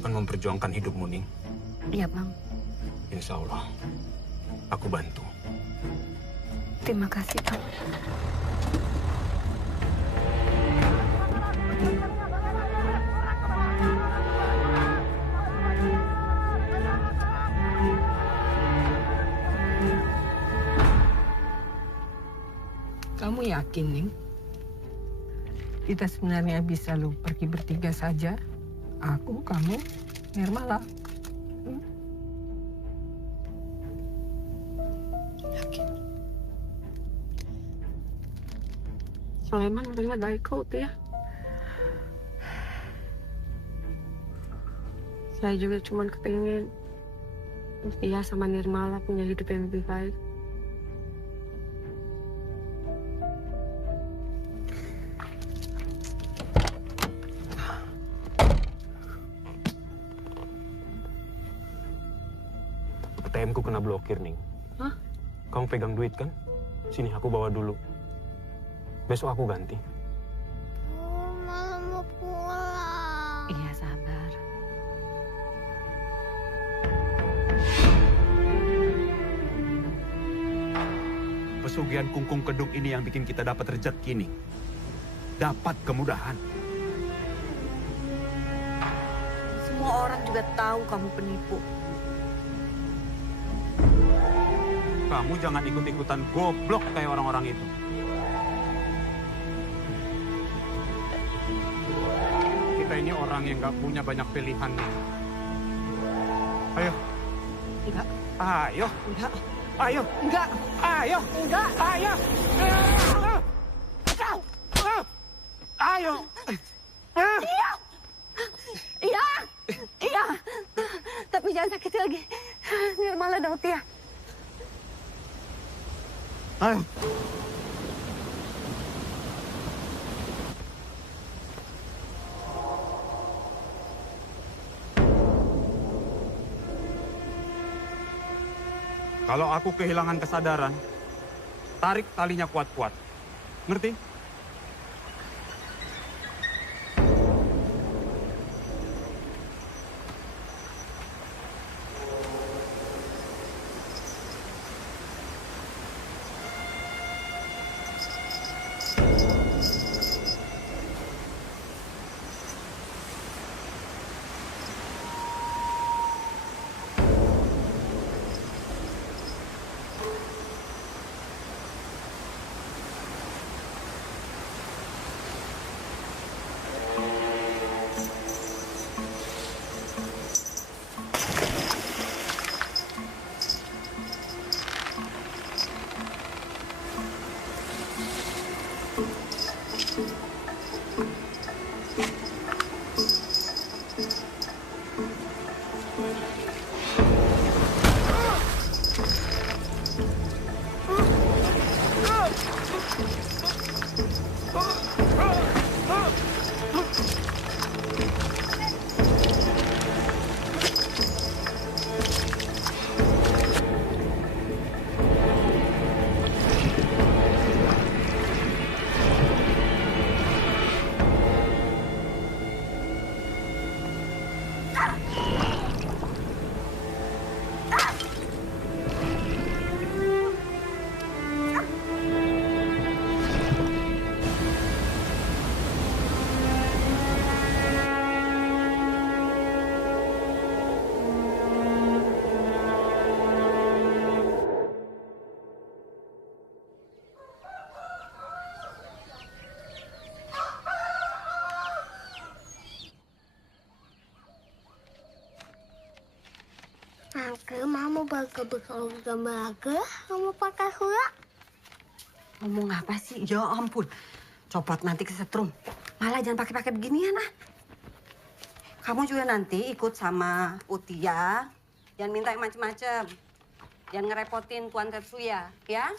kan memperjuangkan hidupmu, Ning? Iya, Bang. Insya Allah, aku bantu. Terima kasih, Bang. Kamu yakin, Ning? Kita sebenarnya bisa lu pergi bertiga saja. Aku, kamu, Nirmala. Yakin. Sulaiman udah baik kok tuh ya. Saya juga cuma kepengen dia sama Nirmala punya hidup yang lebih baik. ATM-ku kena blokir, Ning. Hah? Kamu pegang duit kan? Sini, aku bawa dulu. Besok aku ganti. Oh, Mama mau pulang. Iya, sabar. Pesugihan kungkung kedung ini yang bikin kita dapat rezeki, Ning. Dapat kemudahan. Semua orang juga tahu kamu penipu. Kamu jangan ikut-ikutan goblok kayak orang-orang itu. Kita ini orang yang gak punya banyak pilihan, Ning. Ayo. Enggak. Ayo. Enggak. Ayo. Enggak. Ayo. Enggak. Ayo. Ayo. Iya. Iya. Iya. Tapi jangan sakit lagi. Nirmala dan Utia. Ayo. Kalau aku kehilangan kesadaran, tarik talinya kuat-kuat. Ngerti? Angke, Mama bakal gambar kamu pakai hula. Ngomong apa sih? Ya ampun. Copot nanti kesetrum. Malah jangan pakai-pakai beginian ah. Kamu juga nanti ikut sama Utia. Jangan minta yang macem-macem. Jangan ngerepotin Tuan Tetsuya, ya?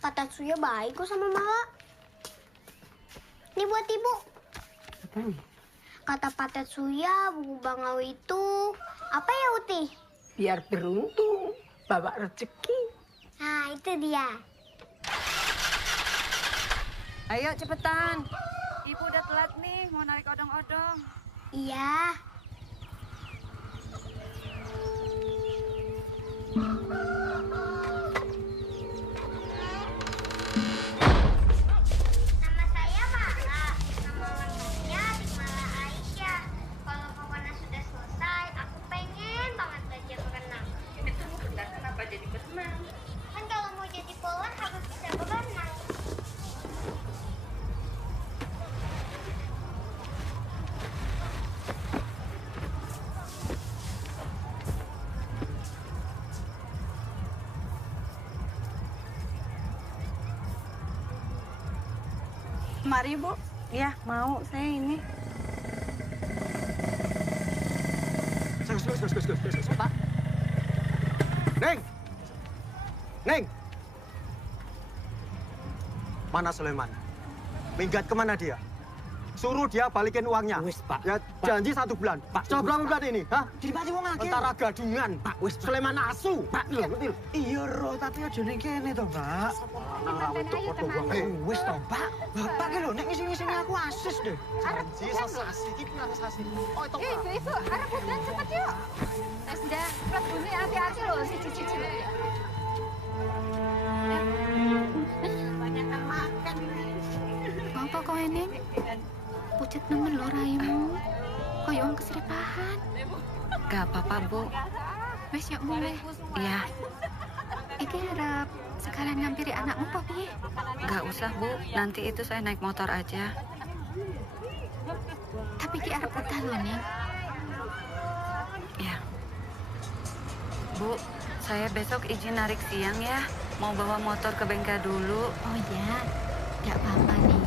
Pak Tatsuya baik kok sama Mala. Ini buat Ibu. Apa nih? Kata Pak Tetsuya, buku bangau itu apa ya, Uti? Biar beruntung, bawa rezeki. Nah, itu dia. Ayo cepetan. Ibu udah telat nih, mau narik odong-odong. Iya. Mari, Bu. Ya, mau saya ini. Pak. Neng! Neng! Mana Sulaiman? Minggat kemana dia? Suruh dia balikin uangnya. Wis, Pak. Ya, janji 1 bulan. Pak, Sudah berapa bulan ini? Hah? Dipati wong akeh. Antara gadungan. Pak, wis, Pak. Sulaiman asu. Pak, Lho, ngerti lho. Iya, Ro, tapi aja ning kene to, Pak. Wis to, Pak. Bapak ki lho nek ngisi-ngisini aku asis deh. Janji sesasi iki pun sesasi. Oh, itu Pak. Ibu, anak hutan cepet yuk. Tes dah, plat bumi hati-hati loh si cici ya. Banyakan makan ini. Apa kau ini? Pucat nemen lo raimu. Kau yang keseripahan. Gak apa-apa, Bu. Wes yuk mulai. Iya, Iki harap sekalian ngampiri anakmu apa piye? gak usah, Bu. Nanti itu saya naik motor aja. Tapi ki arep hutan loh, Ning. Ya. Bu, saya besok izin narik siang ya. Mau bawa motor ke bengkel dulu. Oh ya, gak apa-apa, Ning.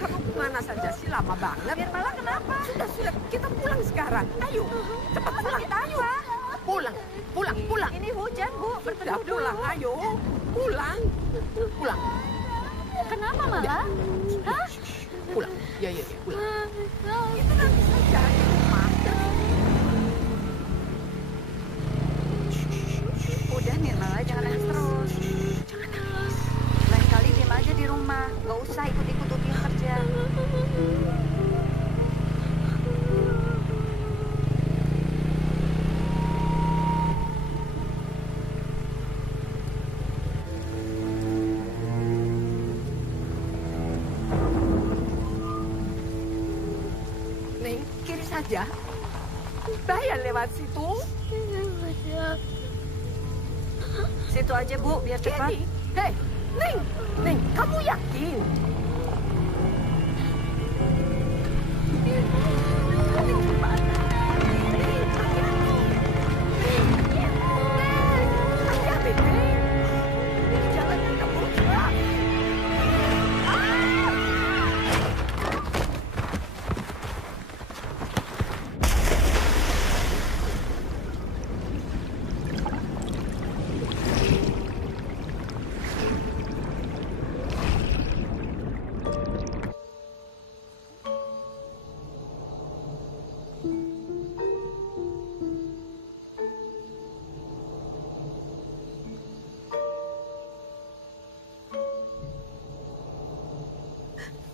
Kamu kemana saja sih? Lama banget. Biar malah kenapa? Sudah. Kita pulang sekarang. Ayo, cepat pulang. Kita ayo. Pulang. Ini hujan, Bu. Sudah pulang, ayo. Pulang. Kenapa malah? Hah? Pulang. Ya, pulang. Itu nanti saja di rumah. Udah, Nirmala, jangan nangis terus. Jangan nangis. Lain kali diam aja di rumah. Gak usah ikut-ikut Uti kerja. Neng, kiri saja. Bayar lewat situ. Situ aja, Bu, biar cepat. Hei, Neng, kamu yakin?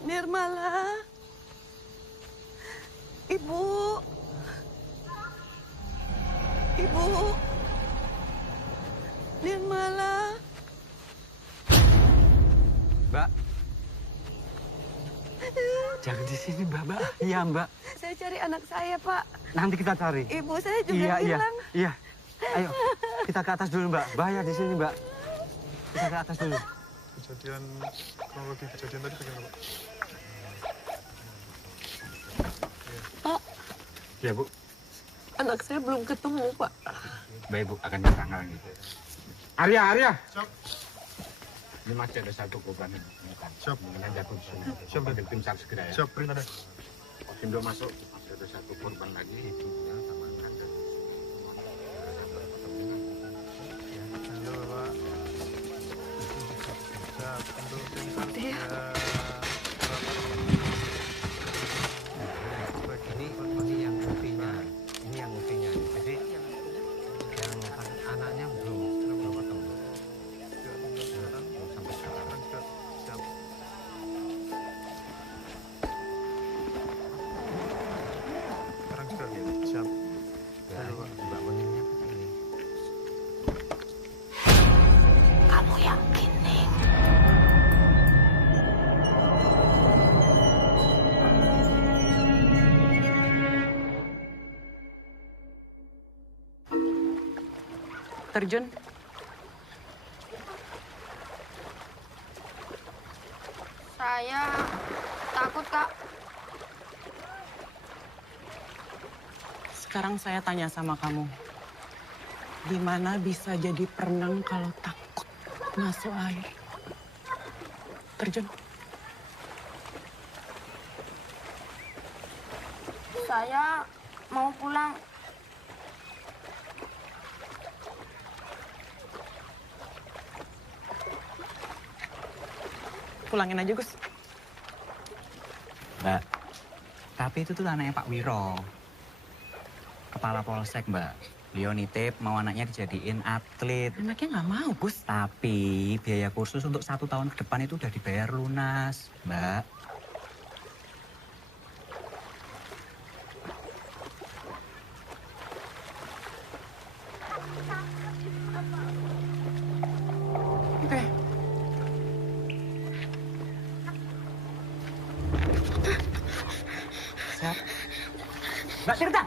Nirmala. Ibu. Nirmala. Mbak. Jangan di sini, Mbak. Iya, Mbak. Saya cari anak saya, Pak. Nanti kita cari. Ibu saya juga hilang. Iya. Ayo, kita ke atas dulu, Mbak. Bahaya di sini, Mbak. Kita ke atas dulu. Kejadian, kronologi kejadian tadi bagaimana, Pak? Pak, Ya, Bu. anak saya belum ketemu, Pak. Baik, Bu, akan datang lagi. Arya. Siap. Ini masih ada satu korban yang Siap. mengenai jatuh di sini. Siap, Panggil tim SAR segera ya. Siap, perintah deh. Sindo masuk, masih ada satu korban lagi hidupnya sama anak dan semua. Ayo, Pak. Siap, untuk tim SAR Iya. Ini yang upinya. Jadi yang anaknya belum ketemu. Sampai sekarang. Siap. Sekarang juga. Siap. Ya, Mbak Meningnya ini. Kamu yakin, Neng? Terjun. Saya takut, Kak. Sekarang saya tanya sama kamu. Gimana bisa jadi perenang kalau takut masuk air? Terjun. Saya mau pulang. Pulangin aja, Gus. Mbak, tapi itu tuh anaknya Pak Wiro. Kepala Polsek, Mbak. Beliau nitip mau anaknya dijadiin atlet. Anaknya nggak mau, Gus. Tapi biaya kursus untuk 1 tahun ke depan itu udah dibayar lunas, Mbak. Oke. Siap. Mbak Tirta!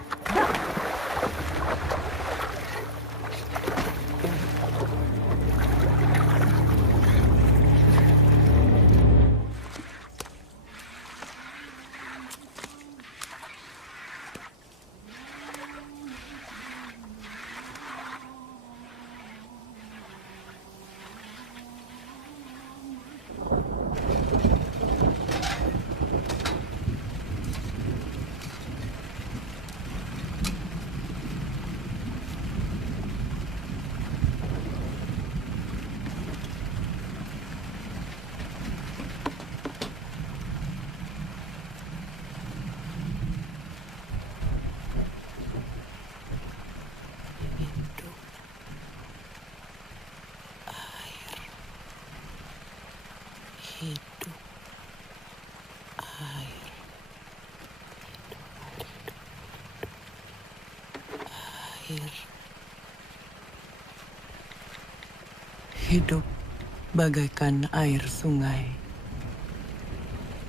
Hidup air. Air. Hidup bagaikan air sungai,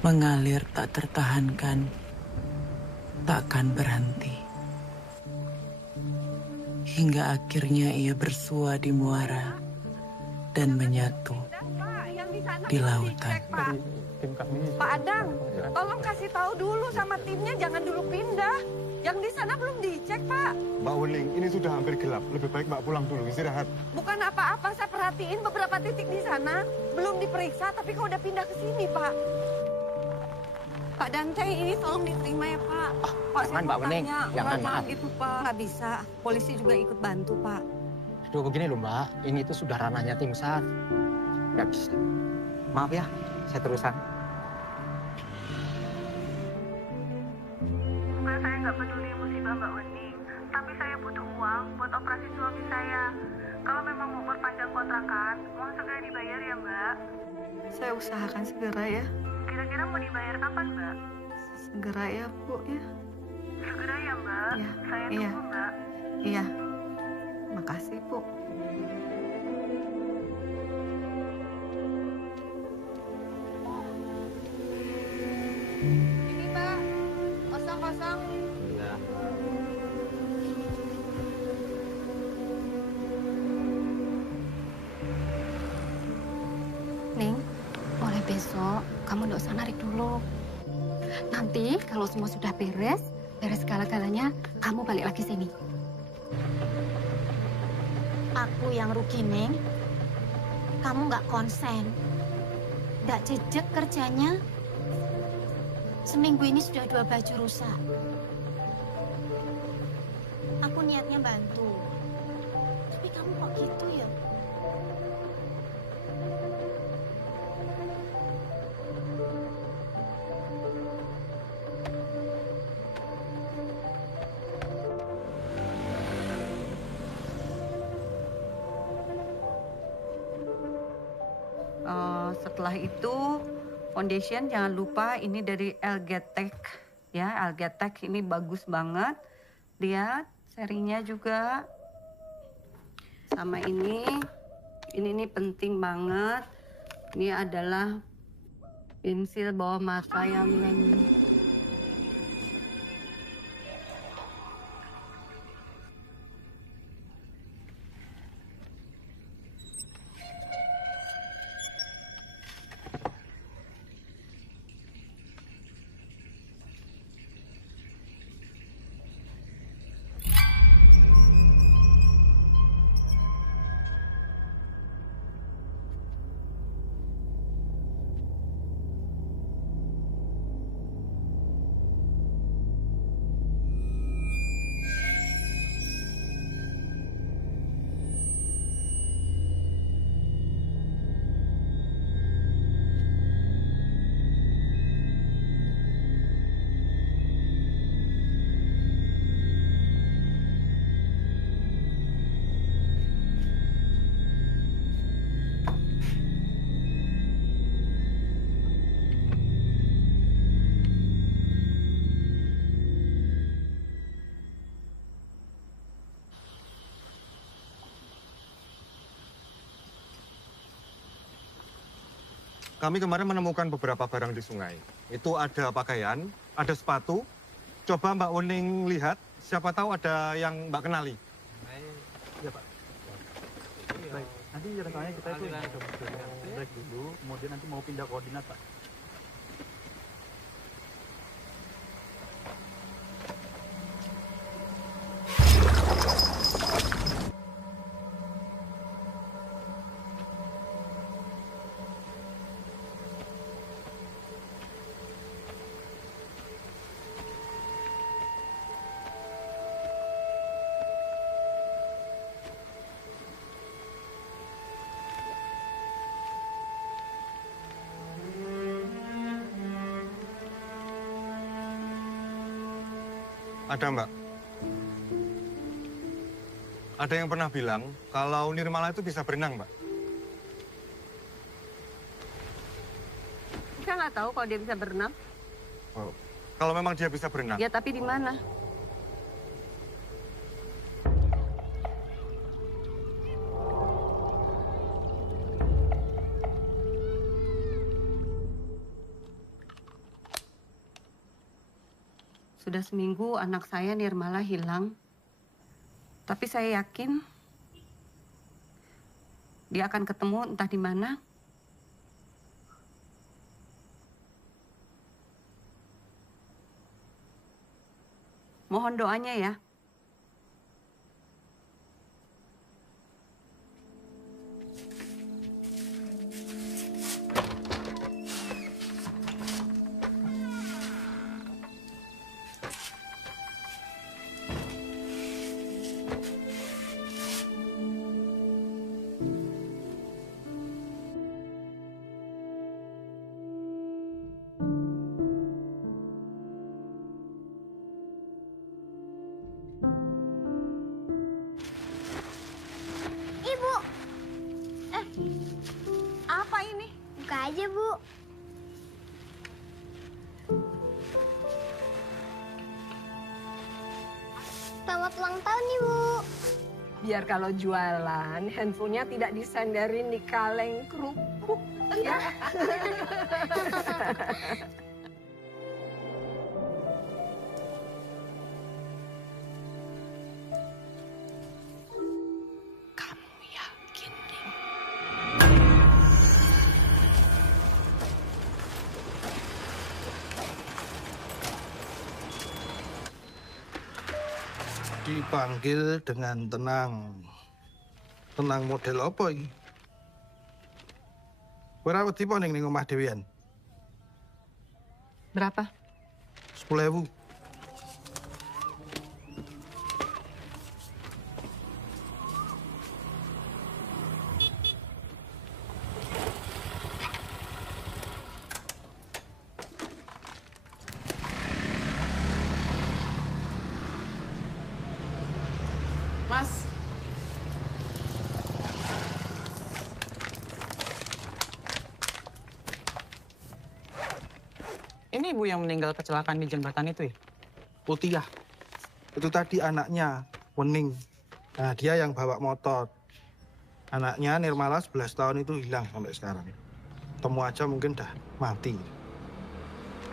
mengalir tak tertahankan, takkan berhenti. Hingga akhirnya ia bersua di muara dan menyatu di lautan. Tim kami. Pak Adang, tolong kasih tahu dulu sama timnya, jangan dulu pindah. Yang di sana belum dicek, Pak. Mbak Wuling, ini sudah hampir gelap. Lebih baik Mbak pulang dulu, istirahat. Bukan apa-apa, saya perhatiin beberapa titik di sana belum diperiksa, tapi kok udah pindah ke sini, Pak. Pak Dante, ini tolong diterima ya, Pak. Pak, jangan, Mbak Wening. Jangan, maaf. Itu, Pak. Nggak bisa. Polisi juga ikut bantu, Pak. Aduh, begini loh, Mbak. Ini tuh sudah ranahnya tim SAR. Nggak bisa. Maaf ya, saya terusan. Bukan saya nggak peduli musibah Mbak Wening, tapi saya butuh uang buat operasi suami saya. Kalau memang mau perpanjang kontrakan, uang segera dibayar ya, Mbak. Saya usahakan segera ya. Kira-kira mau dibayar kapan, Mbak? Segera ya, Bu, ya. Segera ya, Mbak. Iya, Saya iya. tunggu, Mbak. Iya. Makasih, Bu. Ini, Mbak. Kosong-kosong. Ning, mulai besok kamu nggak usah narik dulu. Nanti kalau semua sudah beres segala-galanya, kamu balik lagi sini. Aku yang rugi, Neng. Kamu nggak konsen. Nggak jejak kerjanya. Seminggu ini sudah 2 baju rusak. Aku niatnya bantu. Tapi kamu kok gitu ya? Setelah itu foundation jangan lupa ini dari Elgetech ya. Elgetech ini bagus banget. Lihat serinya juga. Sama ini nih penting banget. Ini adalah pensil bawah mata yang kami kemarin menemukan beberapa barang di sungai. Itu ada pakaian, ada sepatu. Coba Mbak Wening lihat, siapa tahu ada yang Mbak kenali. Iya Pak. Baik, nanti rencananya kita itu break dulu, kemudian nanti mau pindah koordinat Pak. Ada Mbak. Ada yang pernah bilang kalau Nirmala itu bisa berenang, Mbak. Saya nggak tahu kalau dia bisa berenang. Oh, kalau memang dia bisa berenang. Ya, tapi di mana? Sudah seminggu anak saya Nirmala hilang. Tapi saya yakin dia akan ketemu entah di mana. Mohon doanya ya. Ibu, Apa ini? buka aja, Bu. Selamat ulang tahun, Ibu. Biar kalau jualan, handphonenya tidak disandarin di kaleng kerupuk. Ya. Kamu yakin, Ding? Dipanggil dengan tenang. Tenang model apa iki? Ora wedi po ning omah dhewean. Berapa? 10.000. Mas. Ini ibu yang meninggal kecelakaan di jembatan itu ya? Putih ya. Itu tadi anaknya, Wening. Nah, dia yang bawa motor. Anaknya Nirmala 11 tahun itu hilang sampai sekarang. Temu aja mungkin dah mati.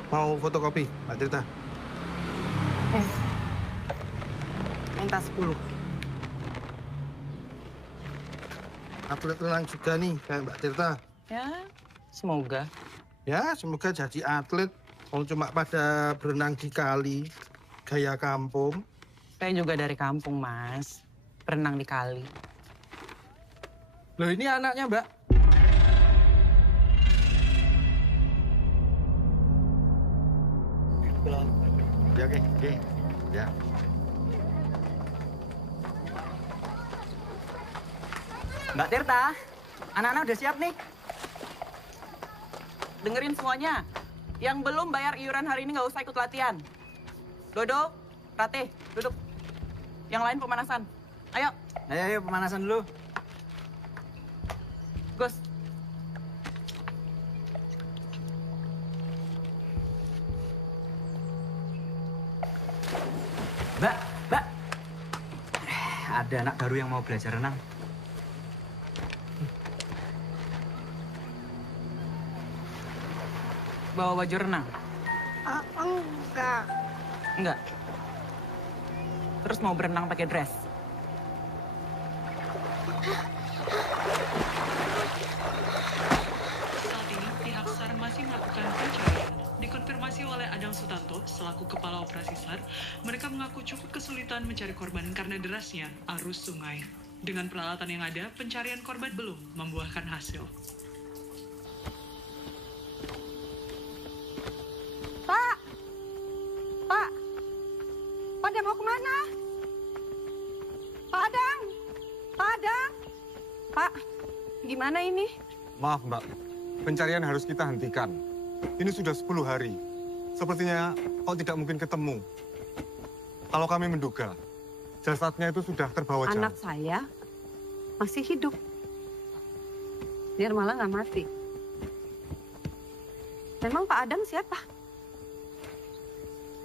Mau fotokopi, Mbak Tirta? Minta 10. Atlet renang juga nih, kayak Mbak Tirta. Ya, semoga. Ya, semoga jadi atlet. Kalau cuma pada berenang di kali, gaya kampung. Saya juga dari kampung, Mas. Berenang di kali. Loh, ini anaknya, Mbak. Ya, oke. Ya. Mbak Tirta, anak-anak udah siap nih. Dengerin semuanya. Yang belum bayar iuran hari ini nggak usah ikut latihan. Dodo, Rate, duduk. Yang lain pemanasan. Ayo. Ayo pemanasan dulu. Gus. Mbak. Ada anak baru yang mau belajar renang. bawa baju renang? Enggak. Enggak. Terus mau berenang pakai dress? Saat ini pihak SAR masih melakukan pencarian. Dikonfirmasi oleh Adang Sutanto selaku Kepala Operasi SAR, mereka mengaku cukup kesulitan mencari korban karena derasnya arus sungai. Dengan peralatan yang ada, pencarian korban belum membuahkan hasil. Pak! Pak! Pada mau kemana? Pak Adang! Pak Adang! Pak, gimana ini? Maaf Mbak, pencarian harus kita hentikan. Ini sudah 10 hari. Sepertinya kok tidak mungkin ketemu. Kalau kami menduga, jasadnya itu sudah terbawa jauh. Anak saya masih hidup. Biar malah nggak mati. Memang Pak Adang siapa?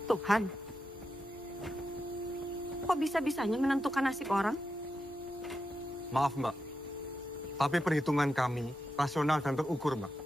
Tuhan. Kok bisa-bisanya menentukan nasib orang? Maaf Mbak, tapi perhitungan kami rasional dan terukur Mbak.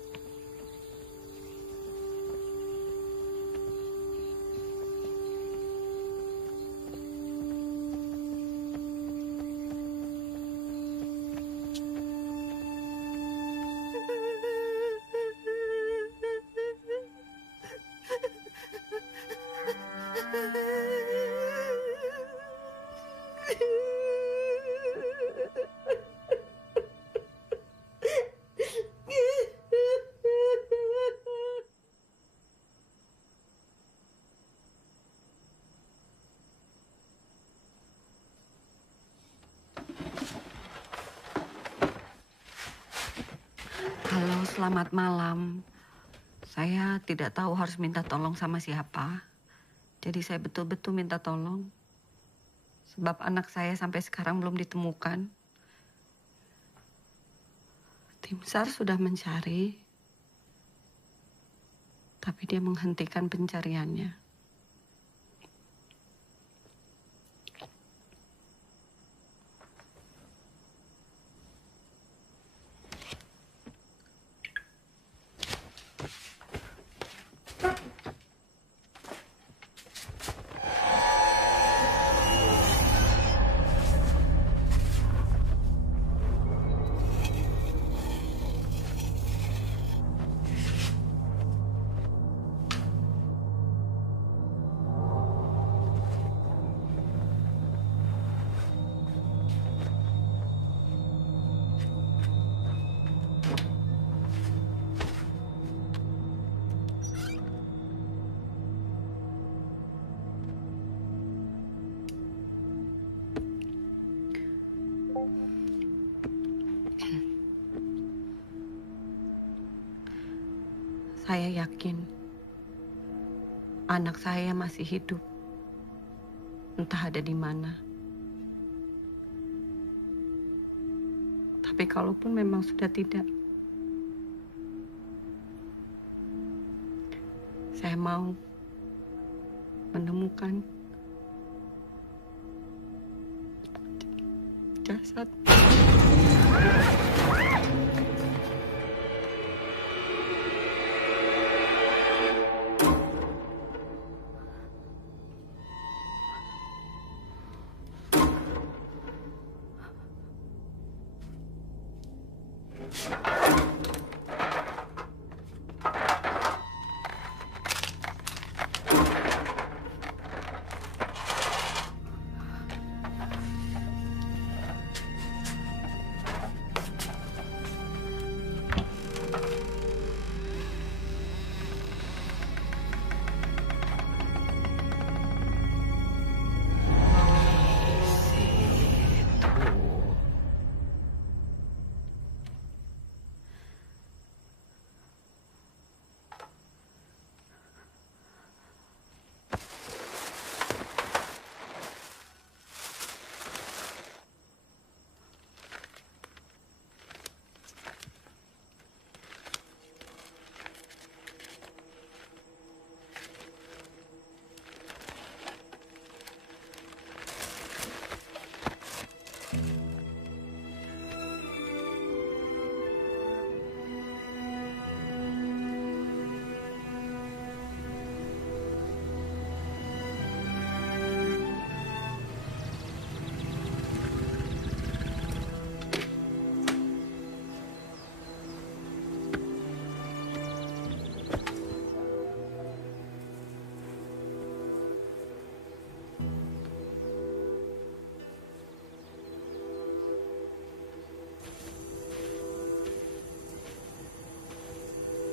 Halo, selamat malam. Saya tidak tahu harus minta tolong sama siapa. Jadi saya betul-betul minta tolong. Sebab anak saya sampai sekarang belum ditemukan. Tim SAR sudah mencari. Tapi dia menghentikan pencariannya. Saya yakin anak saya masih hidup. Entah ada di mana. Tapi kalaupun memang sudah tidak, saya mau menemukan jasad.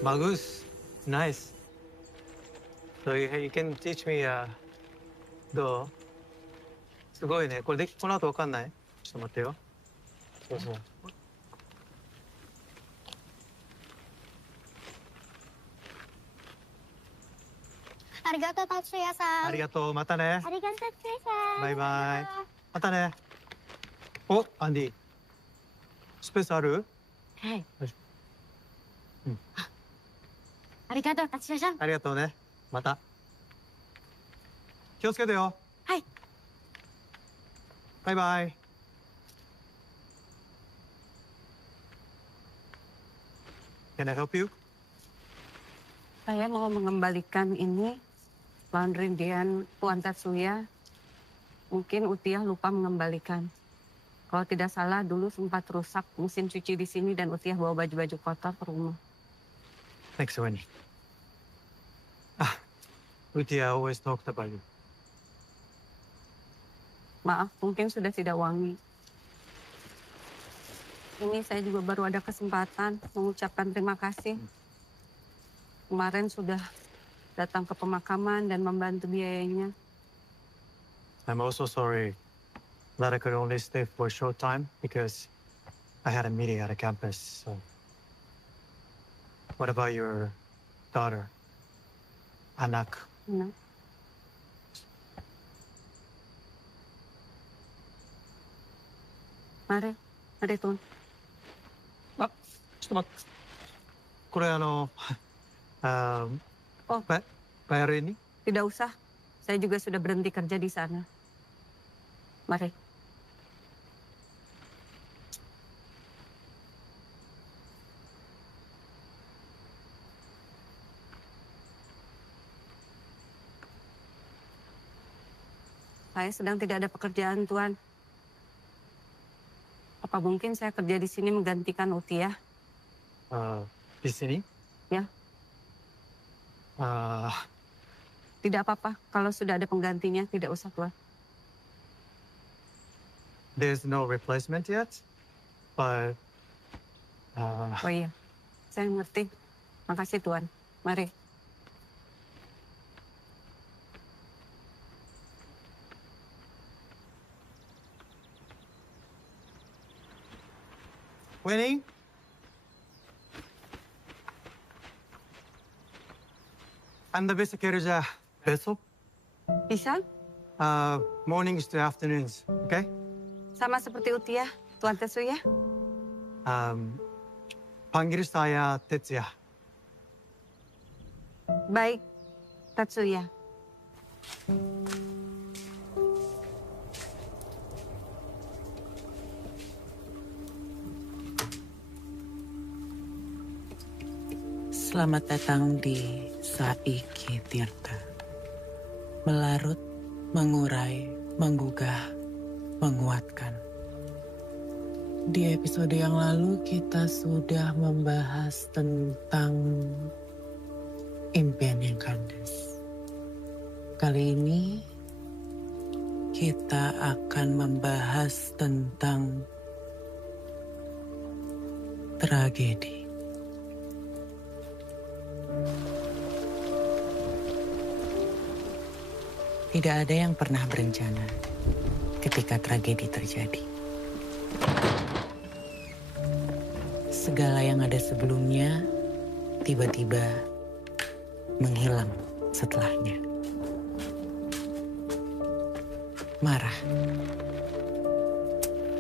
Bagus. Nice. So you can teach me, どうすごいね。これこの後わかんない？ちょっと待ってよ。そうそう。ありがとう、達也さん。ありがとう。またね。ありがとう、達也さん。バイバイ。またね。お、アンディ。スペースある？はい。よし。ありがとう、達也さん。ありがとうね。また。気をつけてよ。はい。バイバイ。Can I help you? Saya mau mengembalikan ini laundry Dian Tuan Tatsuya. Mungkin Utiah lupa mengembalikan. Kalau tidak salah dulu sempat rusak mesin cuci di sini dan Utiah bawa baju-baju kotor ke rumah. Thanks, Winnie. Utia always talked about you. Maaf, mungkin sudah tidak wangi. Ini saya juga baru ada kesempatan mengucapkan terima kasih. Kemarin sudah datang ke pemakaman dan membantu biayanya. I'm also sorry that I could only stay for a short time because I had a meeting at a campus. So, what about your daughter, anak? Nah. Mari, mari Tuan. ちょっと待って。これbayarin ini? Tidak usah. Saya juga sudah berhenti kerja di sana. Mari. Saya sedang tidak ada pekerjaan, Tuan. Apa mungkin saya kerja di sini menggantikan Utiah? Di sini? Ya. Tidak apa-apa. Kalau sudah ada penggantinya, tidak usah, Tuan. There's no replacement yet, but... Oh iya, saya ngerti. Makasih, Tuan. Mari. Winnie? Anda bisa kerja besok? Bisa? Mornings to afternoons, okay? Sama seperti Utiah, Tuan Tatsuya. Panggil saya Tetsuya. Baik, Tatsuya. Selamat datang di Saiki Tirta. Melarut, mengurai, menggugah, menguatkan. Di episode yang lalu kita sudah membahas tentang impian yang kandas. Kali ini kita akan membahas tentang tragedi. Tidak ada yang pernah berencana ketika tragedi terjadi. Segala yang ada sebelumnya tiba-tiba menghilang setelahnya. Marah,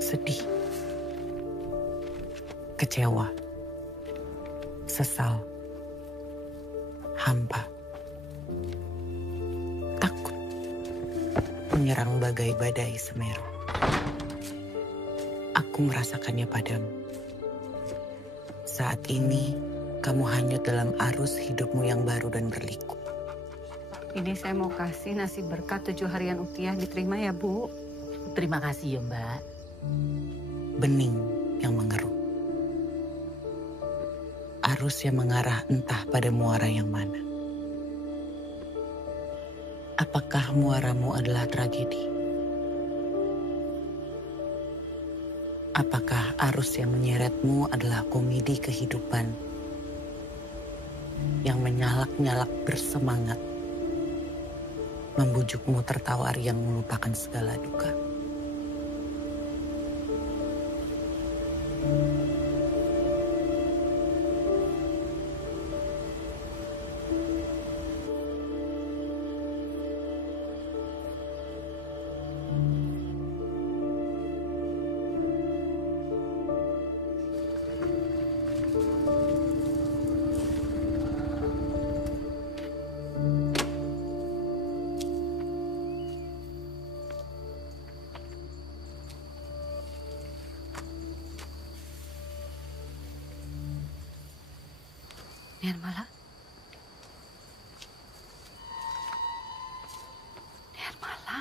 sedih, kecewa, sesal, hampa, takut, menyerang bagai badai Semeru. Aku merasakannya padamu. Saat ini, kamu hanyut dalam arus hidupmu yang baru dan berliku. Ini saya mau kasih nasi berkat 7 harian Utiah. Diterima ya, Bu? Terima kasih ya, Mbak. Bening yang mengeruk. Arus yang mengarah entah pada muara yang mana. Apakah muaramu adalah tragedi? Apakah arus yang menyeretmu adalah komedi kehidupan yang menyalak-nyalak bersemangat, membujukmu tertawa riang melupakan segala duka. Nirmala? Nirmala?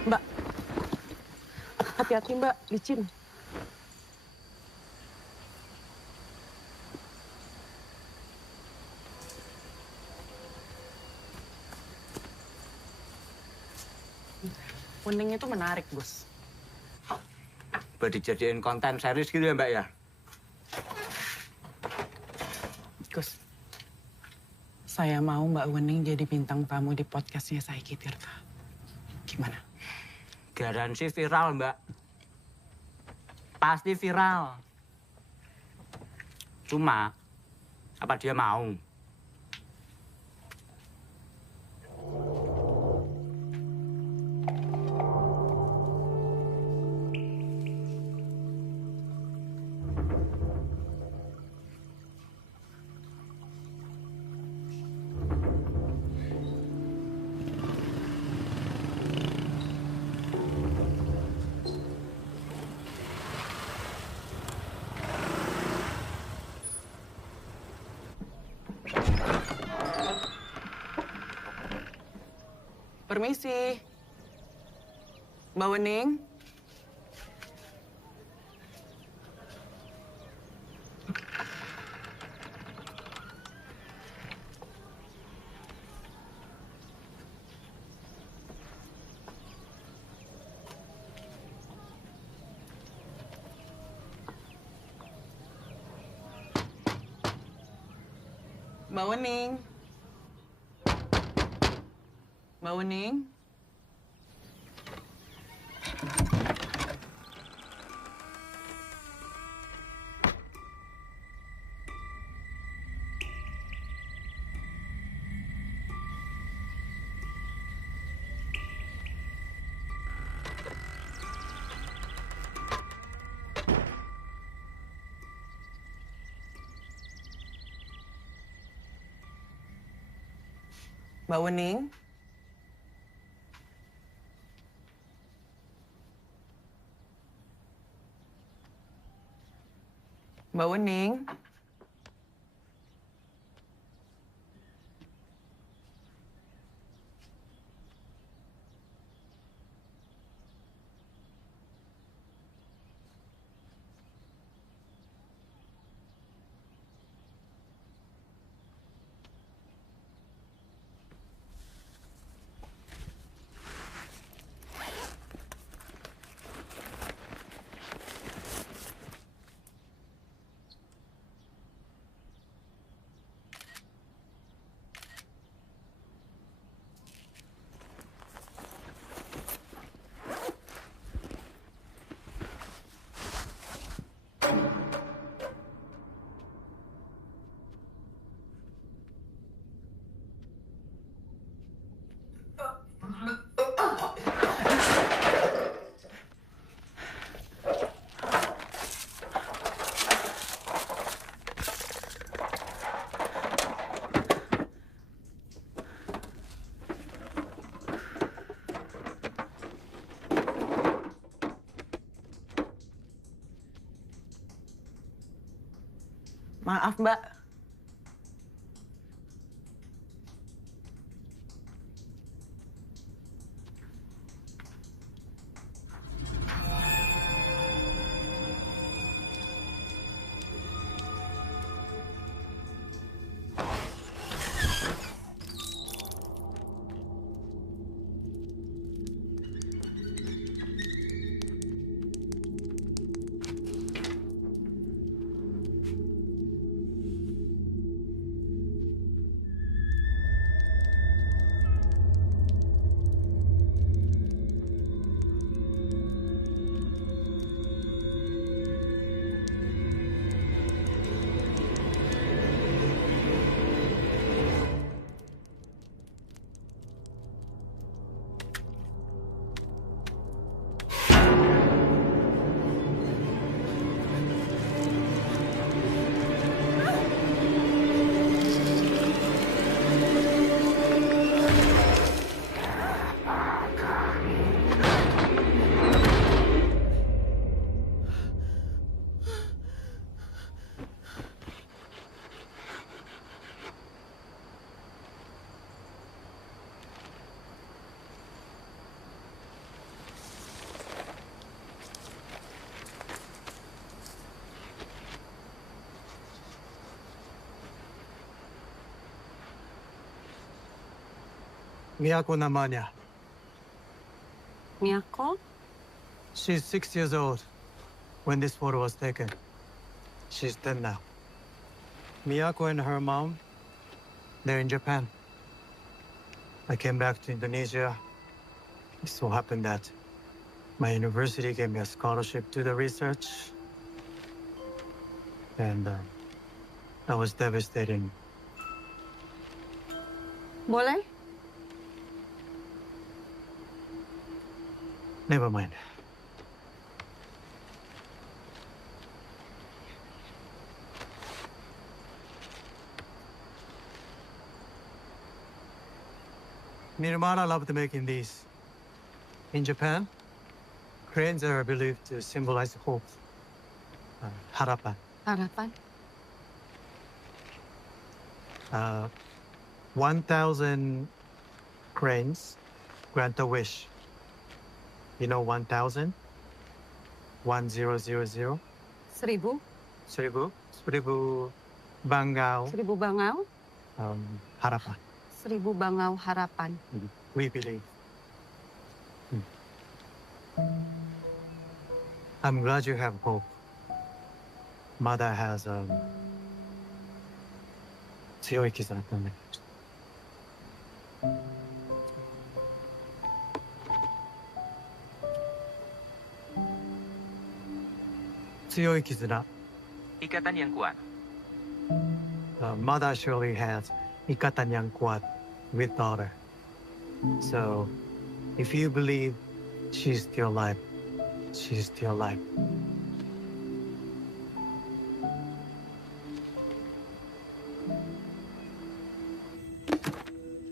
Mbak, hati-hati Mbak, licin. Wening itu menarik, Bos. Buat dijadiin konten series gitu ya, Mbak ya? Gus, saya mau Mbak Wening jadi bintang tamu di podcastnya Saiki Tirta. Gimana? Garansi viral, Mbak. Pasti viral. Cuma, apa dia mau? Permisi. Mbak Wening. Mbak Wening. Mbak Wening. Mbak Wening. Mbak Wening. Maaf, Mbak. Miyako namanya. Miyako? She's 6 years old when this photo was taken. She's 10 now. Miyako and her mom, they're in Japan. I came back to Indonesia. It so happened that my university gave me a scholarship to the research. And that was devastating. Boleh? Never mind. Nirmala loved making these. In Japan, cranes are believed to symbolize hope. Harapan. Harapan? 1,000 cranes grant a wish. You know 1,000? 1000? 1000? 1000 bangau. 1000 bangau? Harapan. 1000 bangau harapan. We believe. I'm glad you have hope. Mother has強い絆だったんだけど。強い絆。Ikatan yang kuat. Mother surely has ikatan yang kuat with daughter. So, if you believe she's still alive, she's still alive.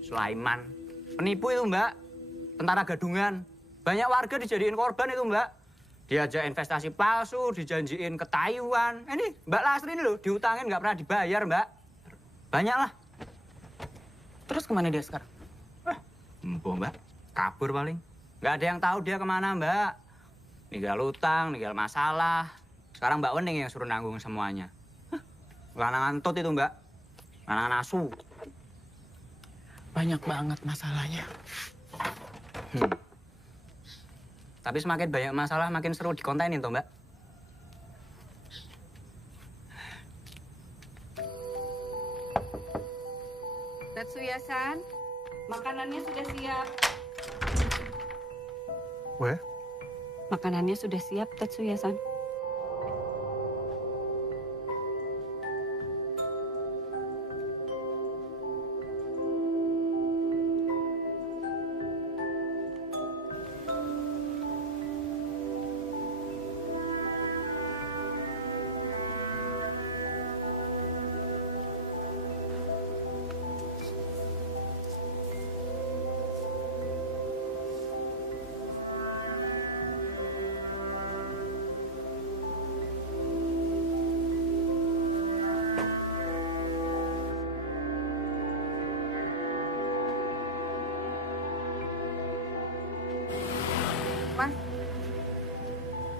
Sulaiman. Penipu itu, Mbak. Tentara gadungan. Banyak warga dijadiin korban itu, Mbak. Diajak investasi palsu, dijanjiin ke Taiwan. Ini Mbak Lasri ini loh, diutangin nggak pernah dibayar, Mbak. Banyak lah. Terus kemana dia sekarang? Empuh, Mbak. Kabur paling. Nggak ada yang tahu dia kemana, Mbak. Ninggal utang, ninggal masalah. Sekarang Mbak Wening yang suruh nanggung semuanya. Lanangan tut itu, Mbak. Lanangan asu. Banyak banget masalahnya. Tapi semakin banyak masalah, makin seru dikontenin toh, Mbak. Tetsuya-san, makanannya sudah siap. Where? Makanannya sudah siap, Tetsuya-san.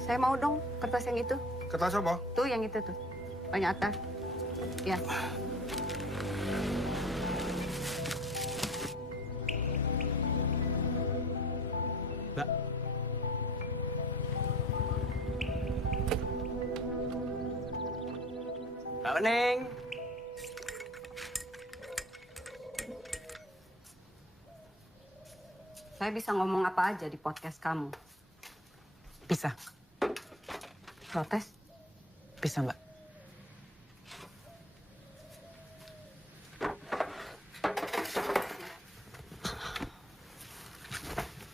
Saya mau dong kertas yang itu. Kertas apa? Tuh yang itu tuh. Banyak atas. Ya. Mbak. Mbak Wening. Saya bisa ngomong apa aja di podcast kamu. Bisa. Protes? Bisa, Mbak.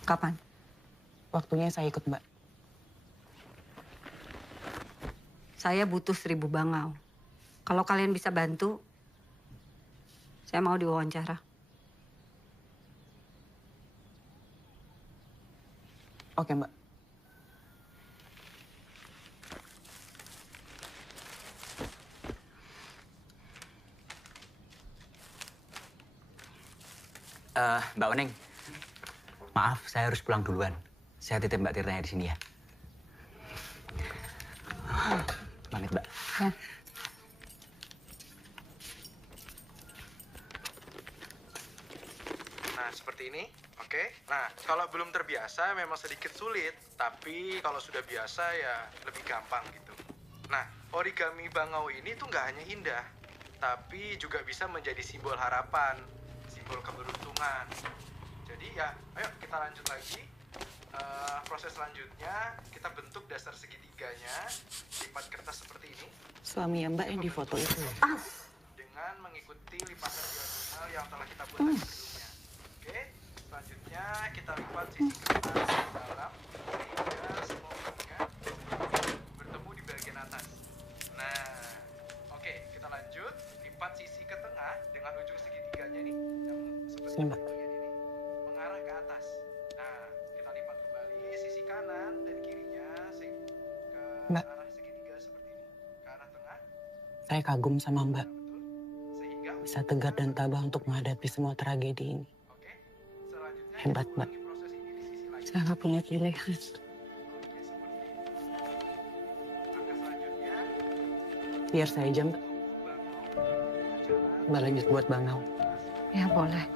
Kapan? Waktunya saya ikut, Mbak. Saya butuh 1000 bangau. Kalau kalian bisa bantu, saya mau diwawancara. Oke, Mbak. Mbak Wening. Maaf, saya harus pulang duluan. Saya titip Mbak Tirtanya di sini ya. Pamit, Mbak. Ya. Nah, seperti ini. Oke. Nah, kalau belum terbiasa memang sedikit sulit, tapi kalau sudah biasa ya lebih gampang gitu. Nah, origami bangau ini tuh nggak hanya indah, tapi juga bisa menjadi simbol harapan, simbol keberuntungan. Jadi ya, ayo kita lanjut lagi. Proses selanjutnya, kita bentuk dasar segitiganya, lipat kertas seperti ini. Suami Mbak yang di foto itu. Dengan mengikuti lipatan diagonal yang telah kita buat tadi sebelumnya. Oke, selanjutnya kita lipat sisi kertas ke dalam sehingga semua bagian bertemu di bagian atas. Nah, oke, kita lanjut lipat sisi ke tengah dengan ujung segitiganya nih yang seperti Sini, Mbak. bagian ini mengarah ke atas. Nah, kita lipat kembali sisi kanan dan kirinya ke Mbak. arah segitiga seperti ini, ke arah tengah. Saya kagum sama Mbak. Bisa tegar dan tabah untuk menghadapi semua tragedi ini. Hebat, Mbak. Saya nggak punya pilihan. Biar saya aja, Mbak. Mbak lanjut buat bangau. Ya, boleh.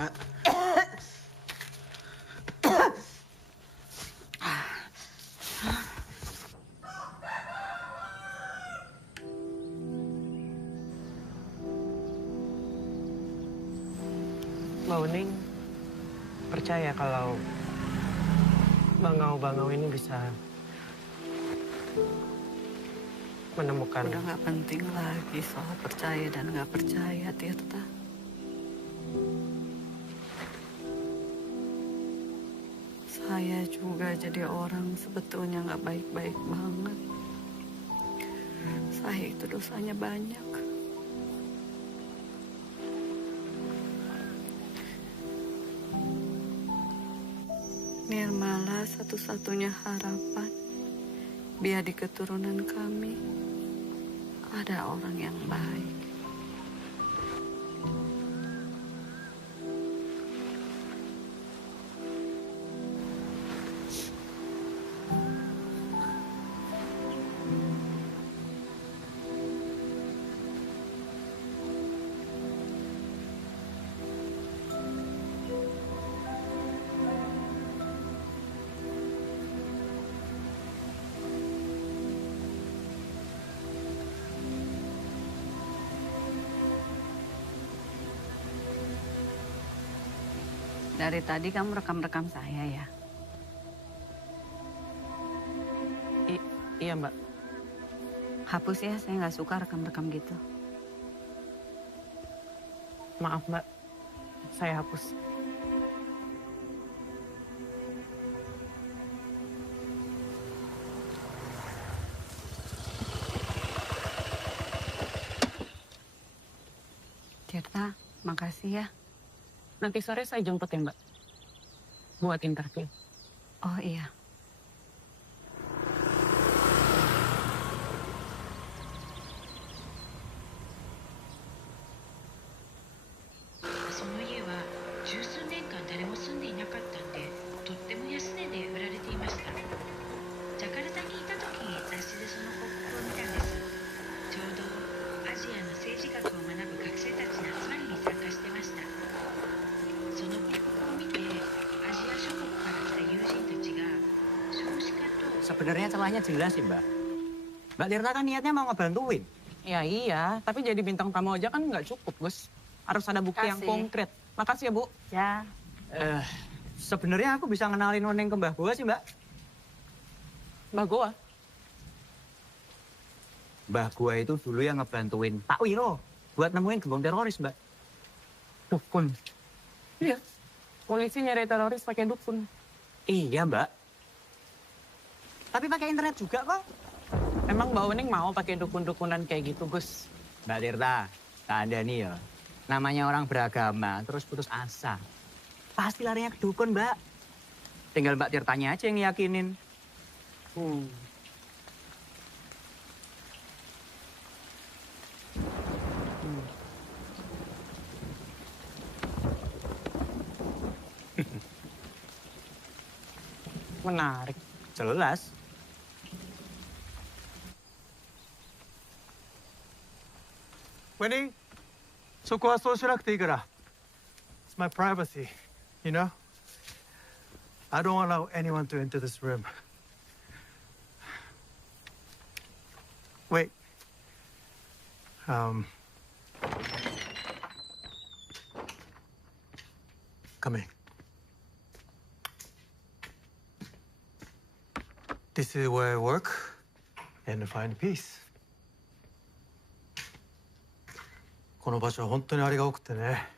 Mbak Uning percaya kalau bangau-bangau ini bisa menemukan. Udah nggak penting lagi soal percaya dan nggak percaya, Tirta. Saya juga jadi orang sebetulnya nggak baik-baik banget. Saya itu dosanya banyak. Nirmala satu-satunya harapan biar di keturunan kami ada orang yang baik. Dari tadi kamu rekam-rekam saya ya? Iya, Mbak. Hapus ya, saya nggak suka rekam-rekam gitu. Maaf, Mbak. Saya hapus. Tirta, makasih ya. Nanti sore saya jemput ya, Mbak. Buat interview. Oh iya. Sebenarnya celahnya jelas sih, Mbak. Mbak Tirta kan niatnya mau ngebantuin. Ya iya, tapi jadi bintang tamu aja kan nggak cukup, Gus. Harus ada bukti yang konkret. Makasih ya, Bu. Ya. Sebenarnya aku bisa ngenalin Uning ke Mbah Goa sih, Mbak. Mbah Goa? Mbah Goa itu dulu yang ngebantuin Pak Wiro buat nemuin gembong teroris, Mbak. Dukun? Iya. Polisi nyari teroris pakai dukun. Iya, Mbak. Tapi pakai internet juga kok. Emang Mbak Uning mau pakai dukun-dukunan kayak gitu, Gus? Mbak Tirta, tak ada nih ya. Namanya orang beragama, terus putus asa. Pasti larinya ke dukun, Mbak. Tinggal Mbak Tirtanya aja yang yakinin. Menarik. Jelas. Winnie, そこはそうしなくていいから。It's my privacy, you know? I don't allow anyone to enter this room. Wait. Come in. This is where I work and find peace. この場所は本当にあれが多くてね。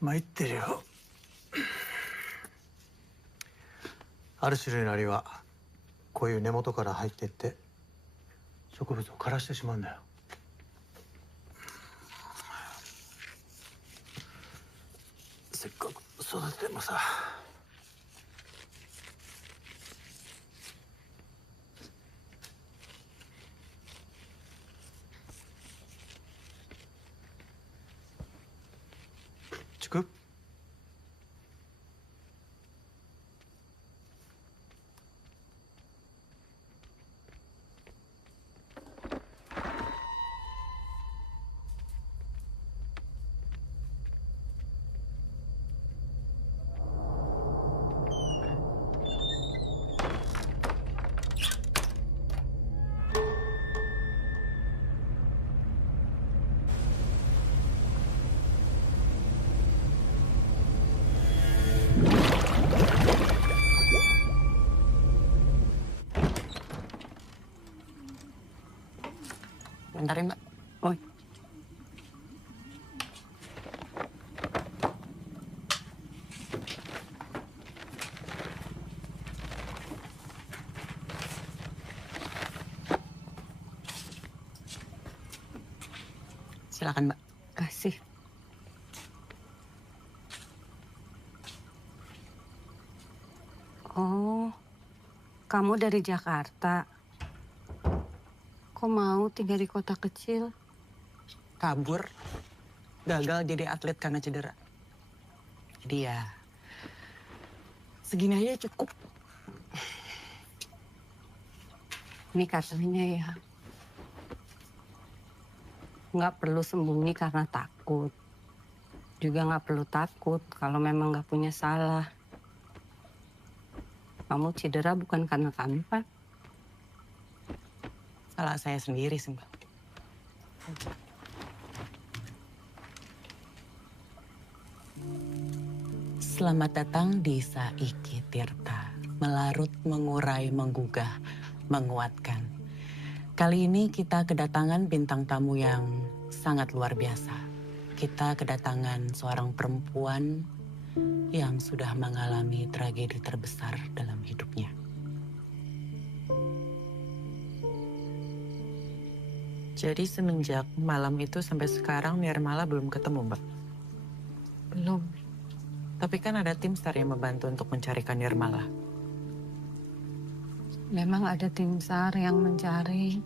参ってるよ。ある種類のアリはこういう根元から入っていって植物を枯らしてしまうんだよ。せっかく育ててもさ。Cukup? Bentar ya, Mbak. Oh. Silakan, Mbak. Kasih. Oh, kamu dari Jakarta. Kok mau tinggal di kota kecil? Kabur. Gagal jadi atlet karena cedera. Jadi ya, segini aja cukup. Ini katanya ya. Nggak perlu sembunyi karena takut. Juga nggak perlu takut kalau memang nggak punya salah. Kamu cedera bukan karena kamu, kan? Salah saya sendiri sih, Mbak. Selamat datang di Saiki Tirta. Melarut, mengurai, menggugah, menguatkan. Kali ini kita kedatangan bintang tamu yang sangat luar biasa. Kita kedatangan seorang perempuan yang sudah mengalami tragedi terbesar dalam hidupnya. Jadi semenjak malam itu sampai sekarang Nirmala belum ketemu, Mbak? Belum. Tapi kan ada tim SAR yang membantu untuk mencarikan Nirmala. Memang ada tim SAR yang mencari,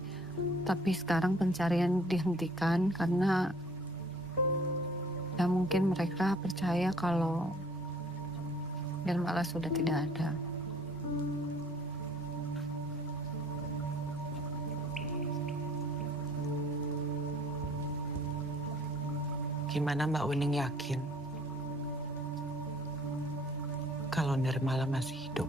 tapi sekarang pencarian dihentikan karena ya mungkin mereka percaya kalau Nirmala sudah tidak ada. Gimana Mbak Wening yakin kalau Nirmala masih hidup?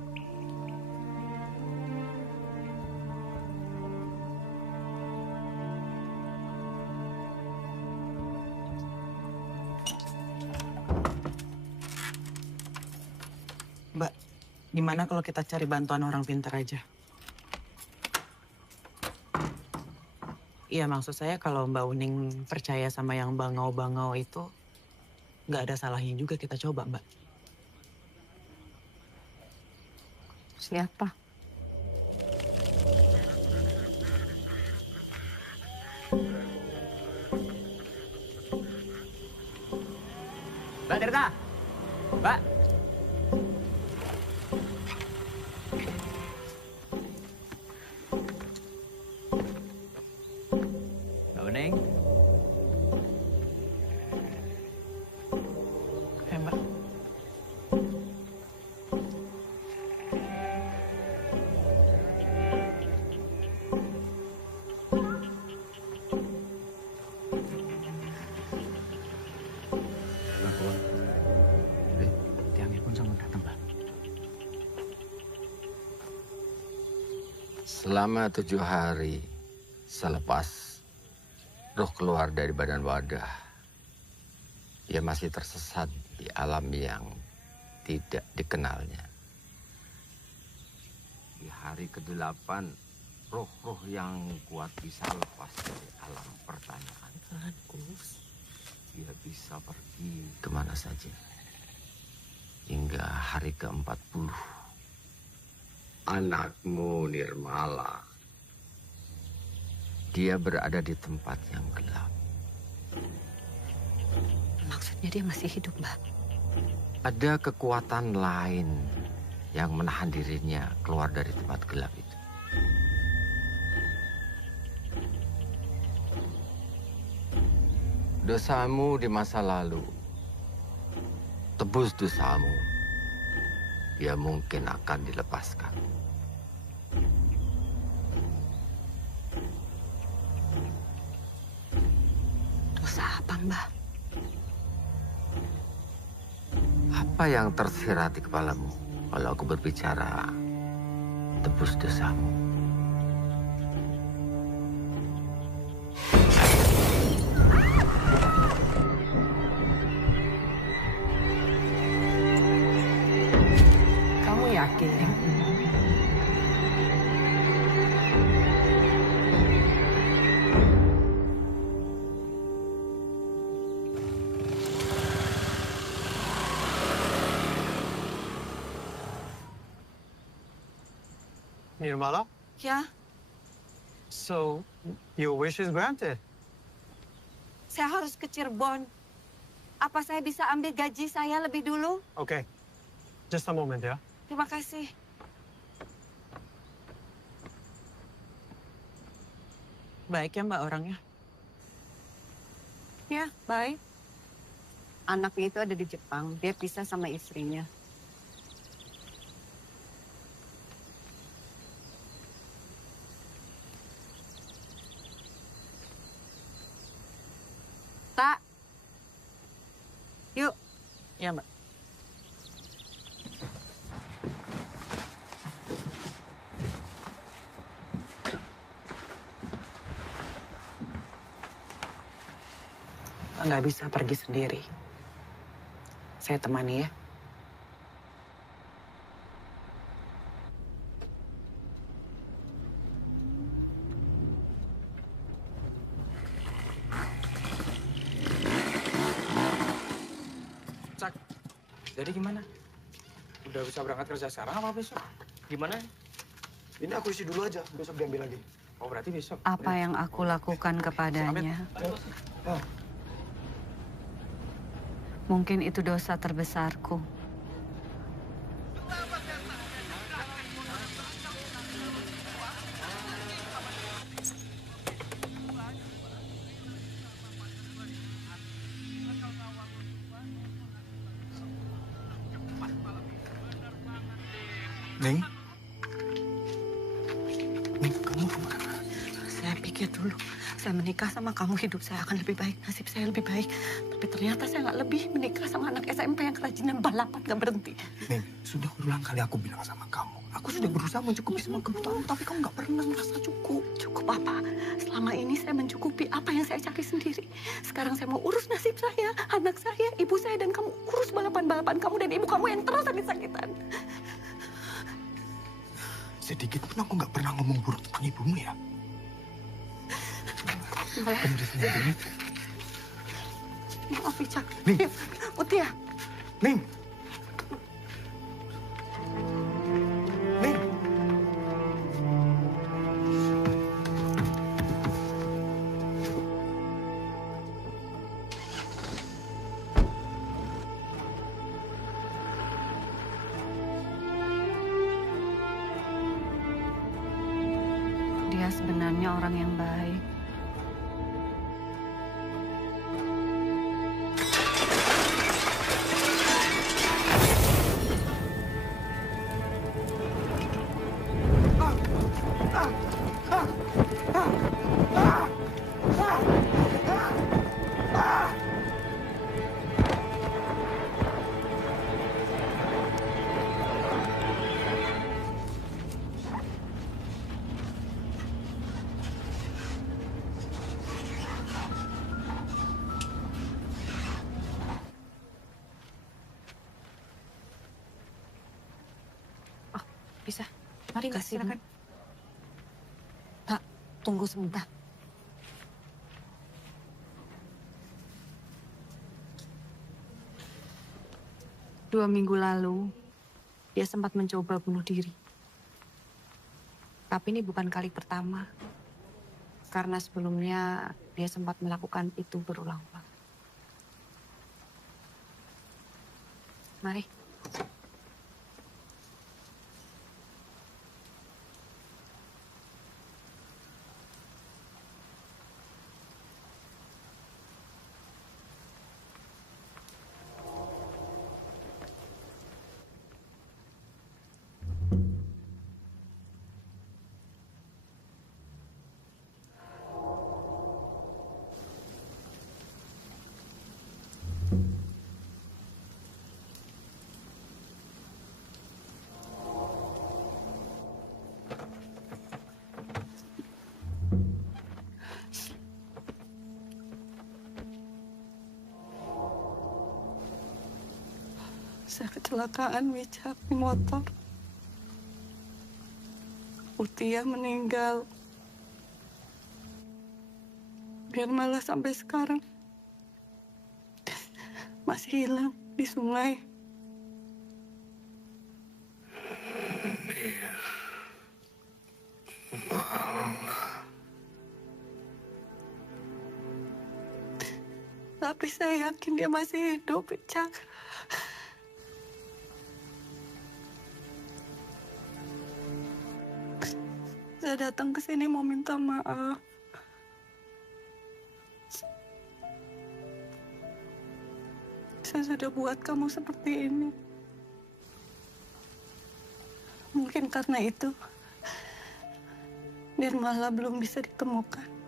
Mbak, gimana kalau kita cari bantuan orang pintar aja? Iya, maksud saya kalau Mbak Uning percaya sama yang bangau-bangau itu, nggak ada salahnya juga kita coba, Mbak. Siapa? Mbak Tirta! Mbak! Mbak Wening? Mbak. Tiangnya pun sama datang, Mbak. Selama 7 hari selepas roh keluar dari badan wadah, ia masih tersesat di alam yang tidak dikenalnya. Di hari ke-8, roh-roh yang kuat bisa lepas dari alam pertanyaan. Dia bisa pergi kemana saja. Hingga hari ke-40. Anakmu Nirmala. Dia berada di tempat yang gelap. Maksudnya dia masih hidup, Mbak? Ada kekuatan lain yang menahan dirinya keluar dari tempat gelap itu. Dosamu di masa lalu, tebus dosamu, dia mungkin akan dilepaskan. Dosa apa, Mbak? Apa yang tersirat di kepalamu kalau aku berbicara tebus dosamu? Kamu yakin ya? Nirmala? Ya, So, your wish is granted. saya harus ke Cirebon. Apa saya bisa ambil gaji saya lebih dulu? Okay. Just a moment, ya. Terima kasih. Baik ya Mbak orangnya? Ya, baik. Anaknya itu ada di Jepang. Dia pisah sama istrinya. Tak. Yuk. Ya Mbak. Nggak bisa pergi sendiri. Saya temani ya. Cak, jadi gimana? Udah bisa berangkat kerja sekarang apa besok? Gimana? Ini aku isi dulu aja, besok diambil lagi. Oh berarti besok. Apa yang aku lakukan kepadanya? Mungkin itu dosa terbesarku. Ning? Ning, kamu kemana? Saya pikir dulu, saya menikah sama kamu, hidup saya akan lebih baik, nasib saya lebih baik. Tapi ternyata saya nggak lebih menikah sama anak SMP yang kerajinan balapan nggak berhenti. Ning, sudah berulang kali aku bilang sama kamu. Aku sudah berusaha mencukupi semua kebutuhan, tapi kamu nggak pernah merasa cukup. Cukup apa? Selama ini saya mencukupi apa yang saya cari sendiri. Sekarang saya mau urus nasib saya, anak saya, ibu saya, dan kamu urus balapan-balapan kamu dan ibu kamu yang terus sakit-sakitan. Sedikit pun aku nggak pernah ngomong buruk tentang ibumu ya. Kamu di sini aja, Ning. Maaf, Icak. Ning. Mutia. Ning. Ning. Dia sebenarnya orang yang baik. Bisa. Mari, Mbak, silakan. Pak, tunggu sebentar. Dua minggu lalu, dia sempat mencoba bunuh diri. Tapi ini bukan kali pertama. Karena sebelumnya dia sempat melakukan itu berulang-ulang. Mari. Saya kecelakaan, Wicak, di motor. Mutia meninggal. Biar malah sampai sekarang masih hilang di sungai. Tapi saya yakin dia masih hidup, Cak. Saya datang ke sini mau minta maaf. Saya sudah buat kamu seperti ini. Mungkin karena itu, Nirmala belum bisa ditemukan.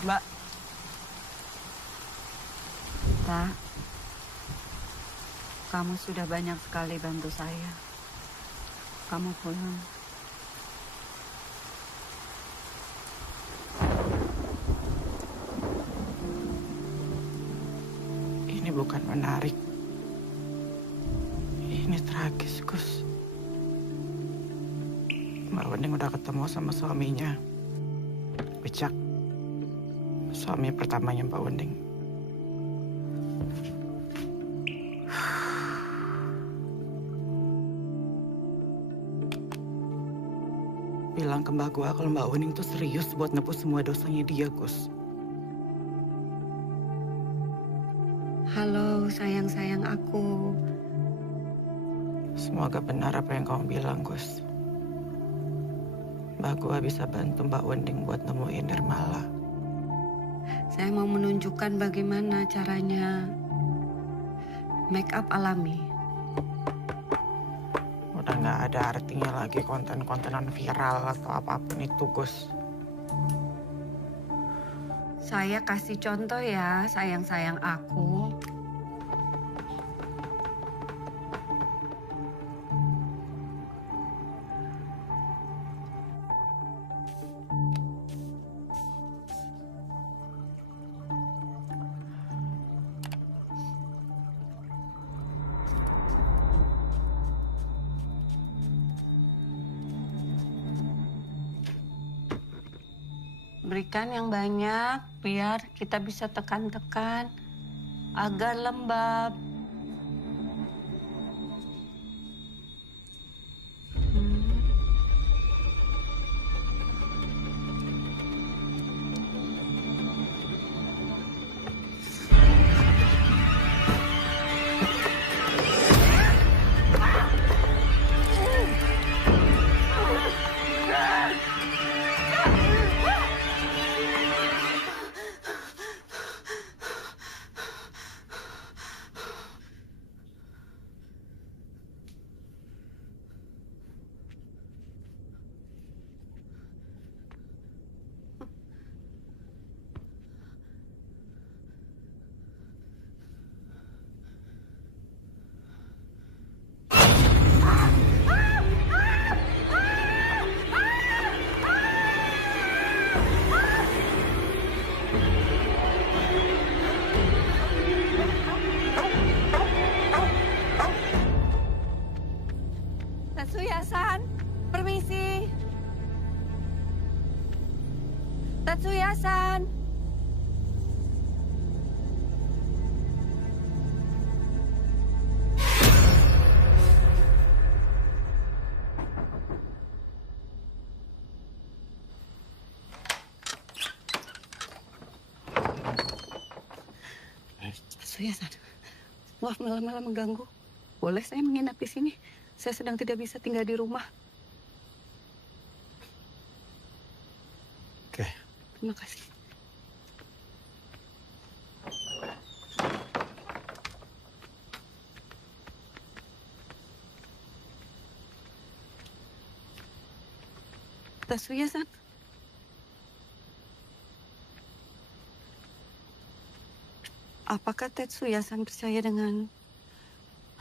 Mbak. Tak, kamu sudah banyak sekali bantu saya. Kamu pulang. Ini bukan menarik. Ini tragis, Gus. Mbak Wening udah ketemu sama suaminya. Becak. Suami pertamanya Mbak Wening. Bilang ke Mbak gua kalau Mbak Wening tuh serius buat nebus semua dosanya dia, Gus. Halo, sayang-sayang aku. Semoga benar apa yang kamu bilang, Gus. Mbak gua bisa bantu Mbak Wening buat nemuin Nirmala. Saya mau menunjukkan bagaimana caranya make up alami. Udah nggak ada artinya lagi konten-kontenan viral atau apapun itu, Gus. Saya kasih contoh ya, sayang-sayang aku. Berikan yang banyak biar kita bisa tekan-tekan agar lembab. Tetsuya-san. Tetsuya-san, maaf malam-malam mengganggu. Boleh saya menginap di sini? Saya sedang tidak bisa tinggal di rumah. Oke. Terima kasih. Tetsuya-san. Apakah Tetsuya-san percaya dengan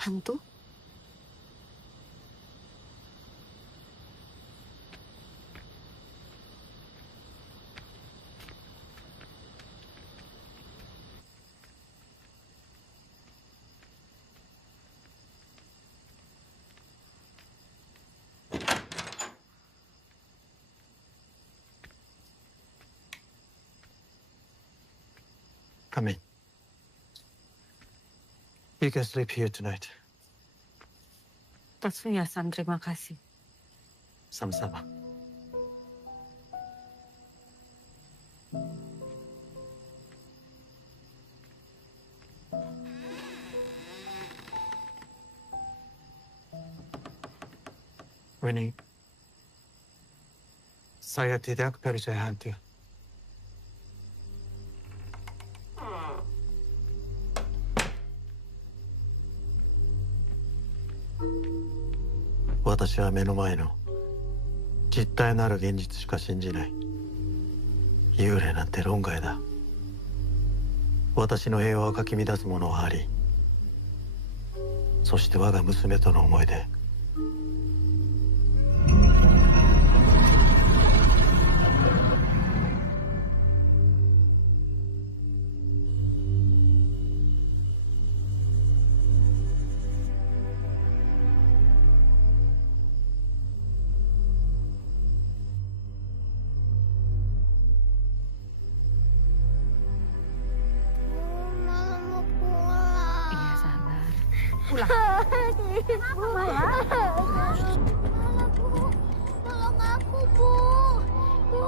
hantu? Come in. You can sleep here tonight. Tetsuya-san, terima kasih. Sama-sama. Winnie, saya tidak percaya hantu. Watashi wa meno mae no 実体なる現実しか信じない。幽霊なんて論外だ。私の平和をかき乱すものはあり、そして我が娘との思い出。Tolong aku, Bu. Bu,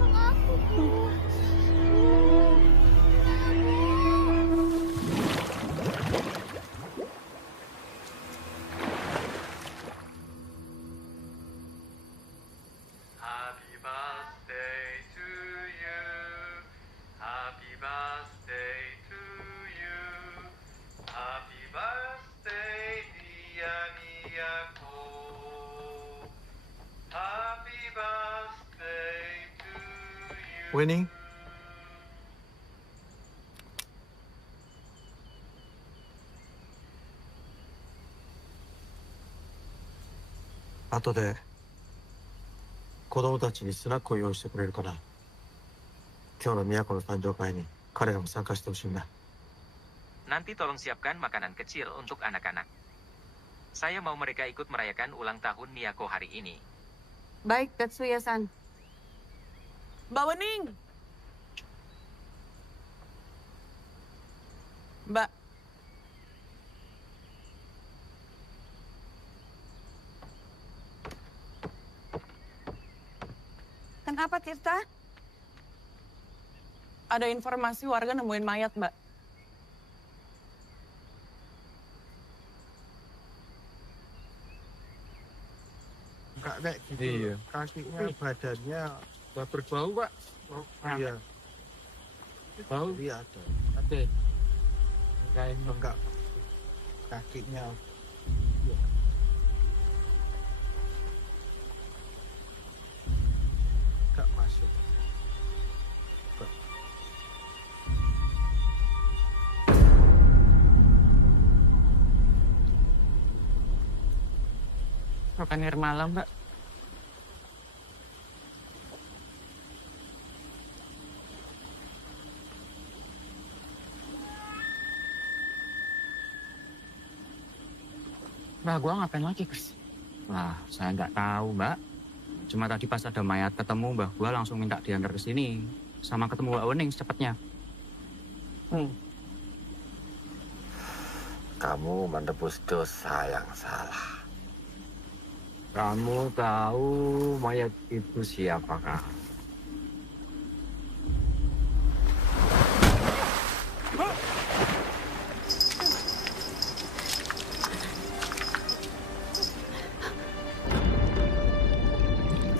tolong aku, Bu. Happy birthday to you. Happy birthday to you. Happy birthday, dear Miyako. Happy birthday to you. Winnie? Afterで子供たちにスナックを用意してくれるから、今日の都の誕生会に彼らも参加してほしいんだ。 Nanti tolong siapkan makanan kecil untuk anak-anak. Saya mau mereka ikut merayakan ulang tahun Miyako hari ini. Baik, Tetsuya-san. Mbak Wening! Mbak. Kenapa, Tirta? Ada informasi warga nemuin mayat, Mbak. Enggak kayak gitu. Iya. Kakinya, badannya berbau, Pak. Oh, iya. Bau? Iya ada. Ada. Enggak. Kakinya. Iya. Enggak masuk. Enggak. Makan air malam, Mbak. Mbak, gua ngapain lagi, Chris? Wah, saya nggak tahu, Mbak. Cuma tadi pas ada mayat ketemu, Mbah gua langsung minta diantar ke sini. Sama ketemu Mbak Wening secepatnya. Kamu menebus dosa yang salah. Kamu tahu mayat itu siapakah?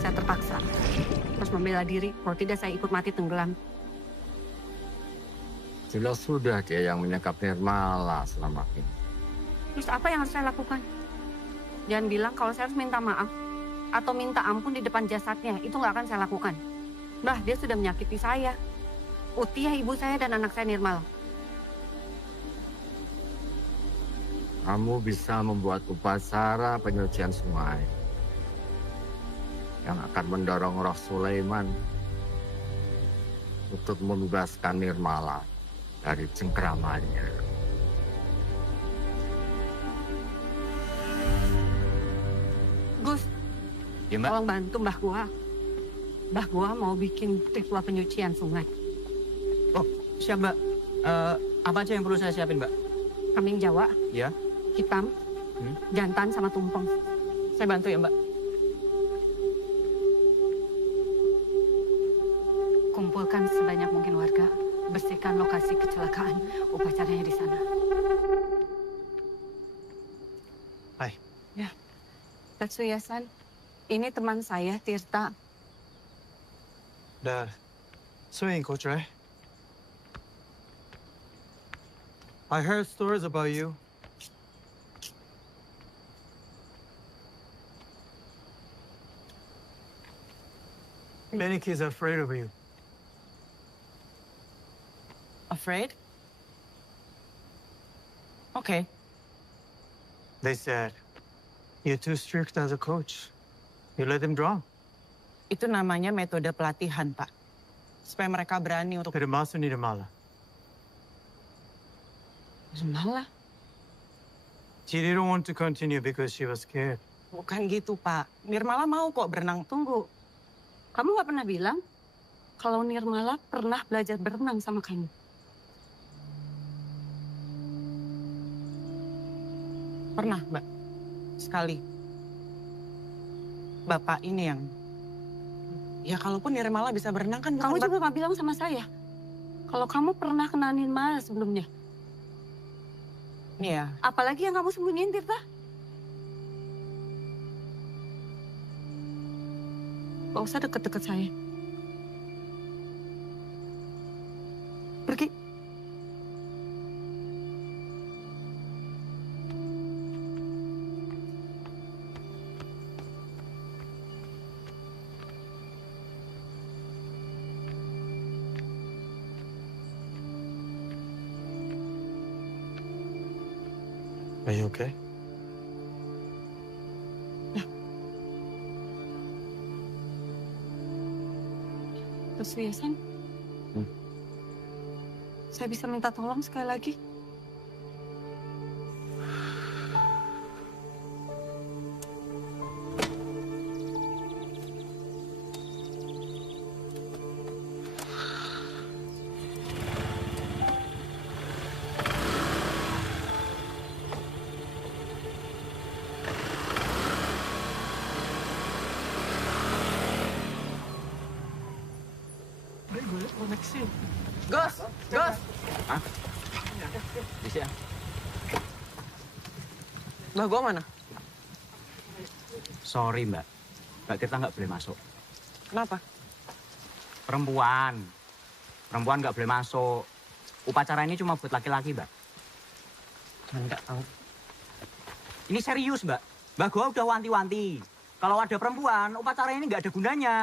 Saya terpaksa. Harus membela diri, kalau tidak saya ikut mati tenggelam. Jelas sudah dia yang menyekap Nirmala selama ini. Terus apa yang harus saya lakukan? Jangan bilang kalau saya harus minta maaf atau minta ampun di depan jasadnya. Itu nggak akan saya lakukan. Bah, dia sudah menyakiti saya. Utia, ibu saya, dan anak saya Nirmala. Kamu bisa membuat upacara penyucian sungai yang akan mendorong roh Sulaiman untuk membebaskan Nirmala dari cengkramannya. Gus, Ya, Mbak. tolong bantu Mbah Gua. Mbah Gua mau bikin ritual penyucian sungai. Oh, siap Mbak. Apa aja yang perlu saya siapin Mbak? Kambing Jawa, Ya. hitam, jantan, sama tumpeng. Saya bantu ya Mbak. Kumpulkan sebanyak mungkin warga. Bersihkan lokasi kecelakaan. Upacaranya di sana. Hai. Ya, Tatsuya-san. Ini teman saya, Tirta. Dad, swing coach, right? I heard stories about you. Many kids are afraid of you. Afraid? Okay. They said, you're too strict as a coach. You let them drown. Itu namanya metode pelatihan, Pak. Supaya mereka berani untuk... Termasuk Nirmala. Nirmala? She didn't want to continue because she was scared. Bukan gitu, Pak. Nirmala mau kok berenang. Tunggu. Kamu nggak pernah bilang kalau Nirmala pernah belajar berenang sama kamu? Pernah, Mbak. Sekali. Bapak ini yang... Ya kalaupun Nirmala bisa berenang kan... Kamu juga nggak bilang sama saya kalau kamu pernah kena Nirmala sebelumnya. Iya. Apalagi yang kamu sembunyiin, Tirta? Gak usah deket-deket saya. Pergi. Are you okay? Tatsuya-san. Saya bisa minta tolong sekali lagi? Gus! Gus! Hah? Bisa. Mbak gua mana? Sorry Mbak. Mbak Tirta nggak boleh masuk. Kenapa? Perempuan. Perempuan nggak boleh masuk. Upacara ini cuma buat laki-laki, Mbak. Enggak tahu. Ini serius, Mbak. Mbak gua udah wanti-wanti. Kalau ada perempuan, upacara ini nggak ada gunanya.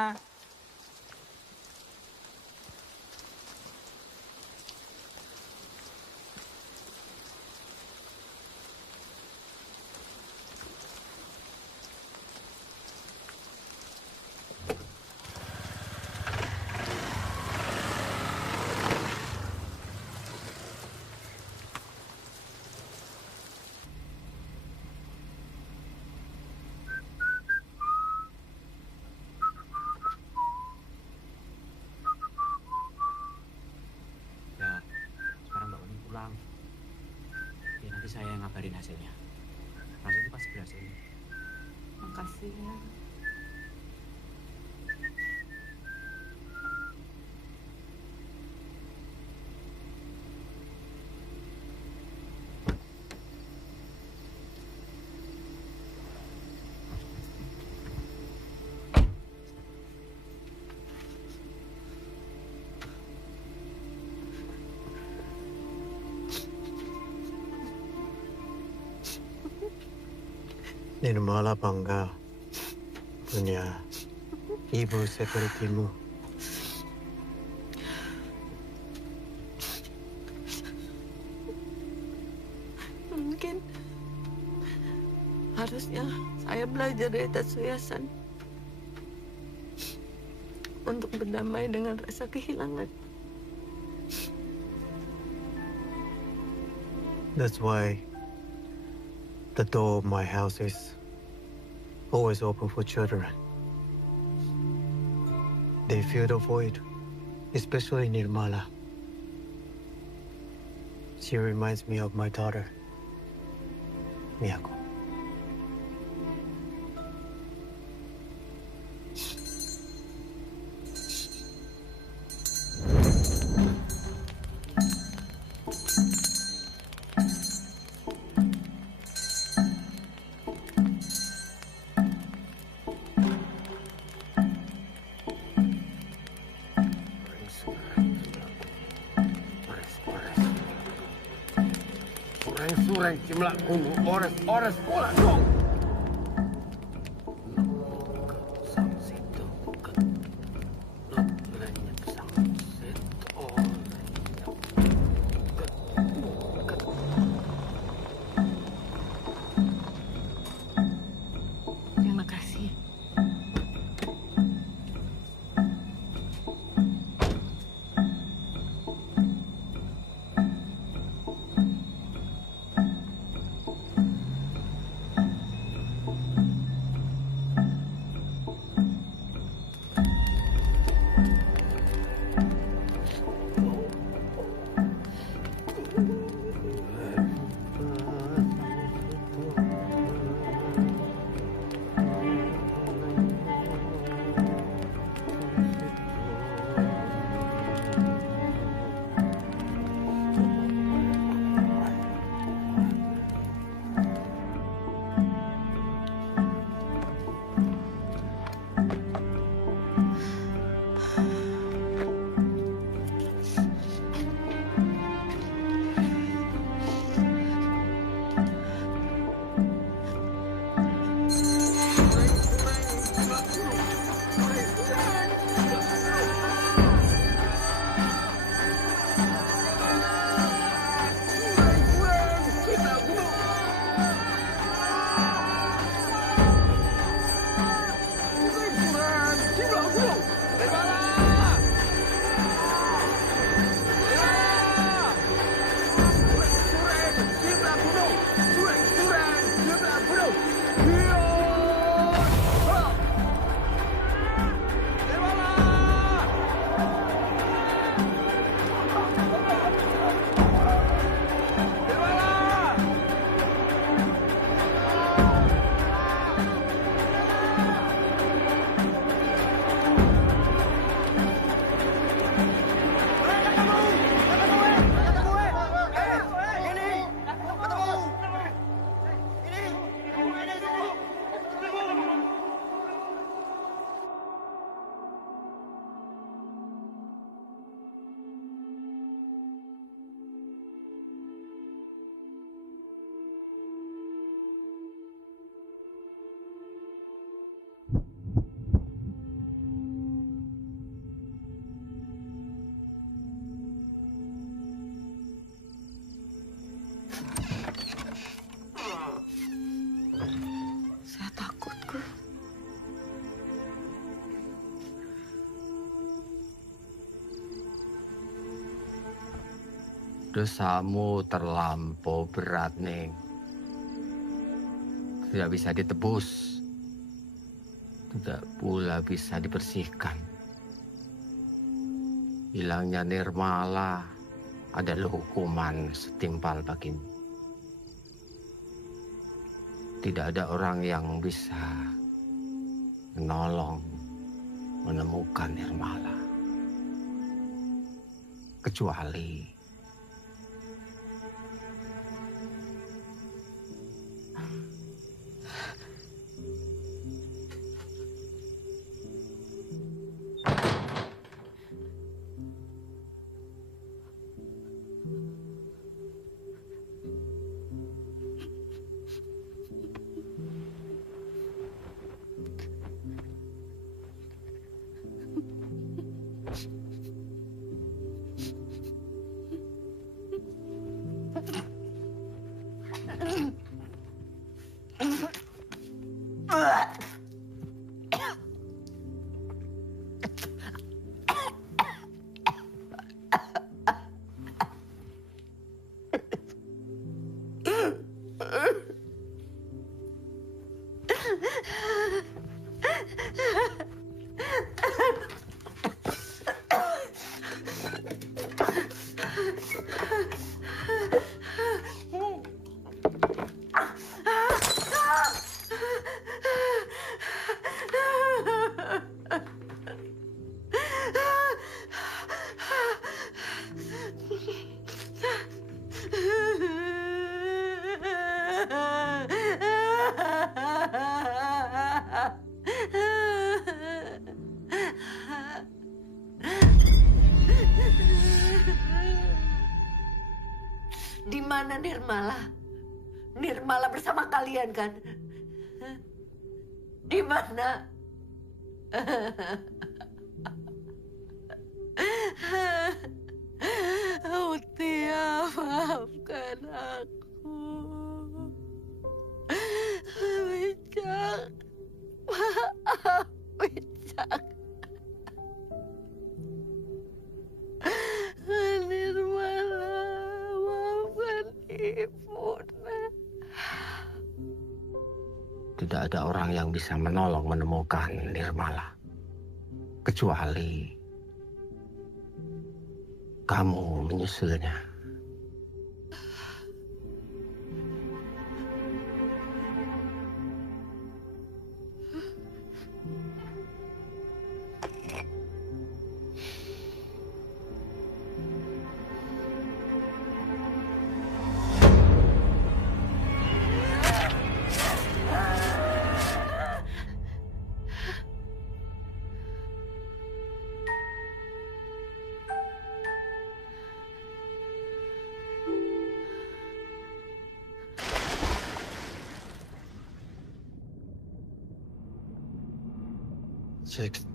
hasilnya. Hasilnya pasti berhasil. Makasih ya. Nirmala bangga punya ibu sepertimu. Mungkin harusnya saya belajar dari Tatsuya-san untuk berdamai dengan rasa kehilangan. That's why the door of my house is always open for children. They feel the void, especially Nirmala. She reminds me of my daughter, Miyako. Sureng cimlak kuno, ores bola dong. Terima kasih. Saya takut, Gus. Dosamu terlampau berat, Neng. Tidak bisa ditebus. Tidak pula bisa dibersihkan. Hilangnya Nirmala adalah hukuman setimpal bagimu. Tidak ada orang yang bisa menolong, menemukan Nirmala. Kecuali di mana Nirmala? Nirmala bersama kalian kan? Di mana? Utia, maafkan aku. Wicak, maaf Wicak. Nirmala, maafkan ibu. tidak ada orang yang bisa menolong menemukan Nirmala. Kecuali kamu menyusulnya.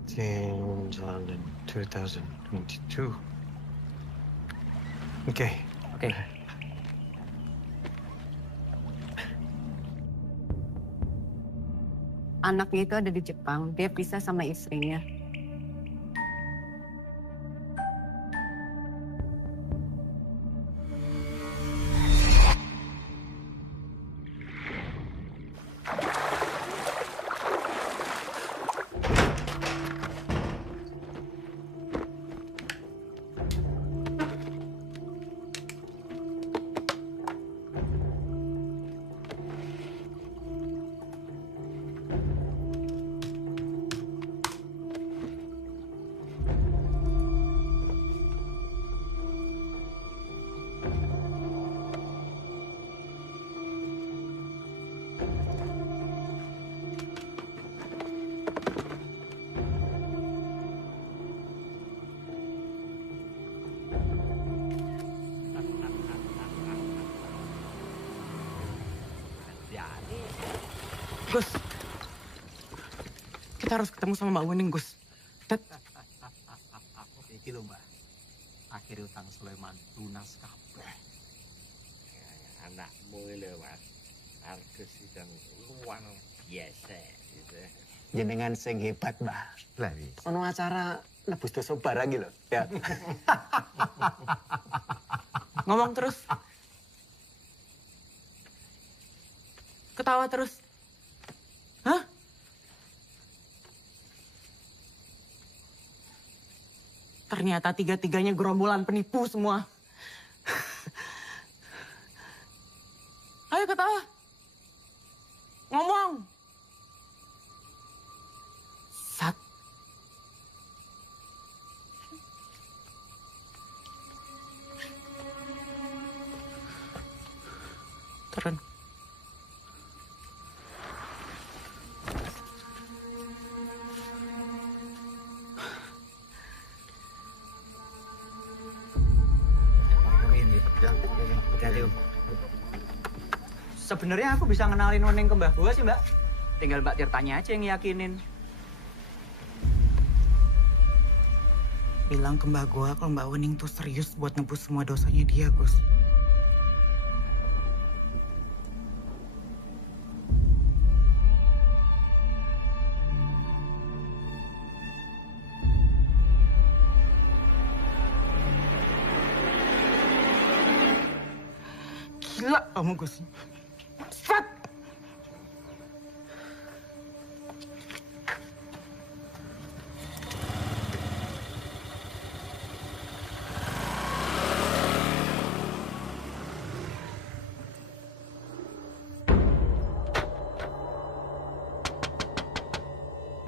July 2022. Oke. Anaknya itu ada di Jepang. Dia pisah sama istrinya. Gus, kita harus ketemu sama Mbak Wening, Gus. Iki lho, Mbak. Akhir utang Sulaiman lunas kabeh. Anakmu lho, Mas. Argus sedang luar biasa gitu. Jenengan sing hebat, Mbak. Lah wis. Ono acara nebus dosa barang iki lho. Ya. Ngomong terus. Ketawa terus. Hah? Ternyata tiga-tiganya gerombolan penipu semua. Ayo ketawa. Keren. Sebenarnya aku bisa ngenalin Wening ke Mbah Boa sih, Mbak. Tinggal Mbak Tirtanya aja yang yakinin. Bilang ke Mbak Goa kalau Mbak Wening tuh serius buat nebus semua dosanya dia, Gus. Gila kamu, Gus. Set!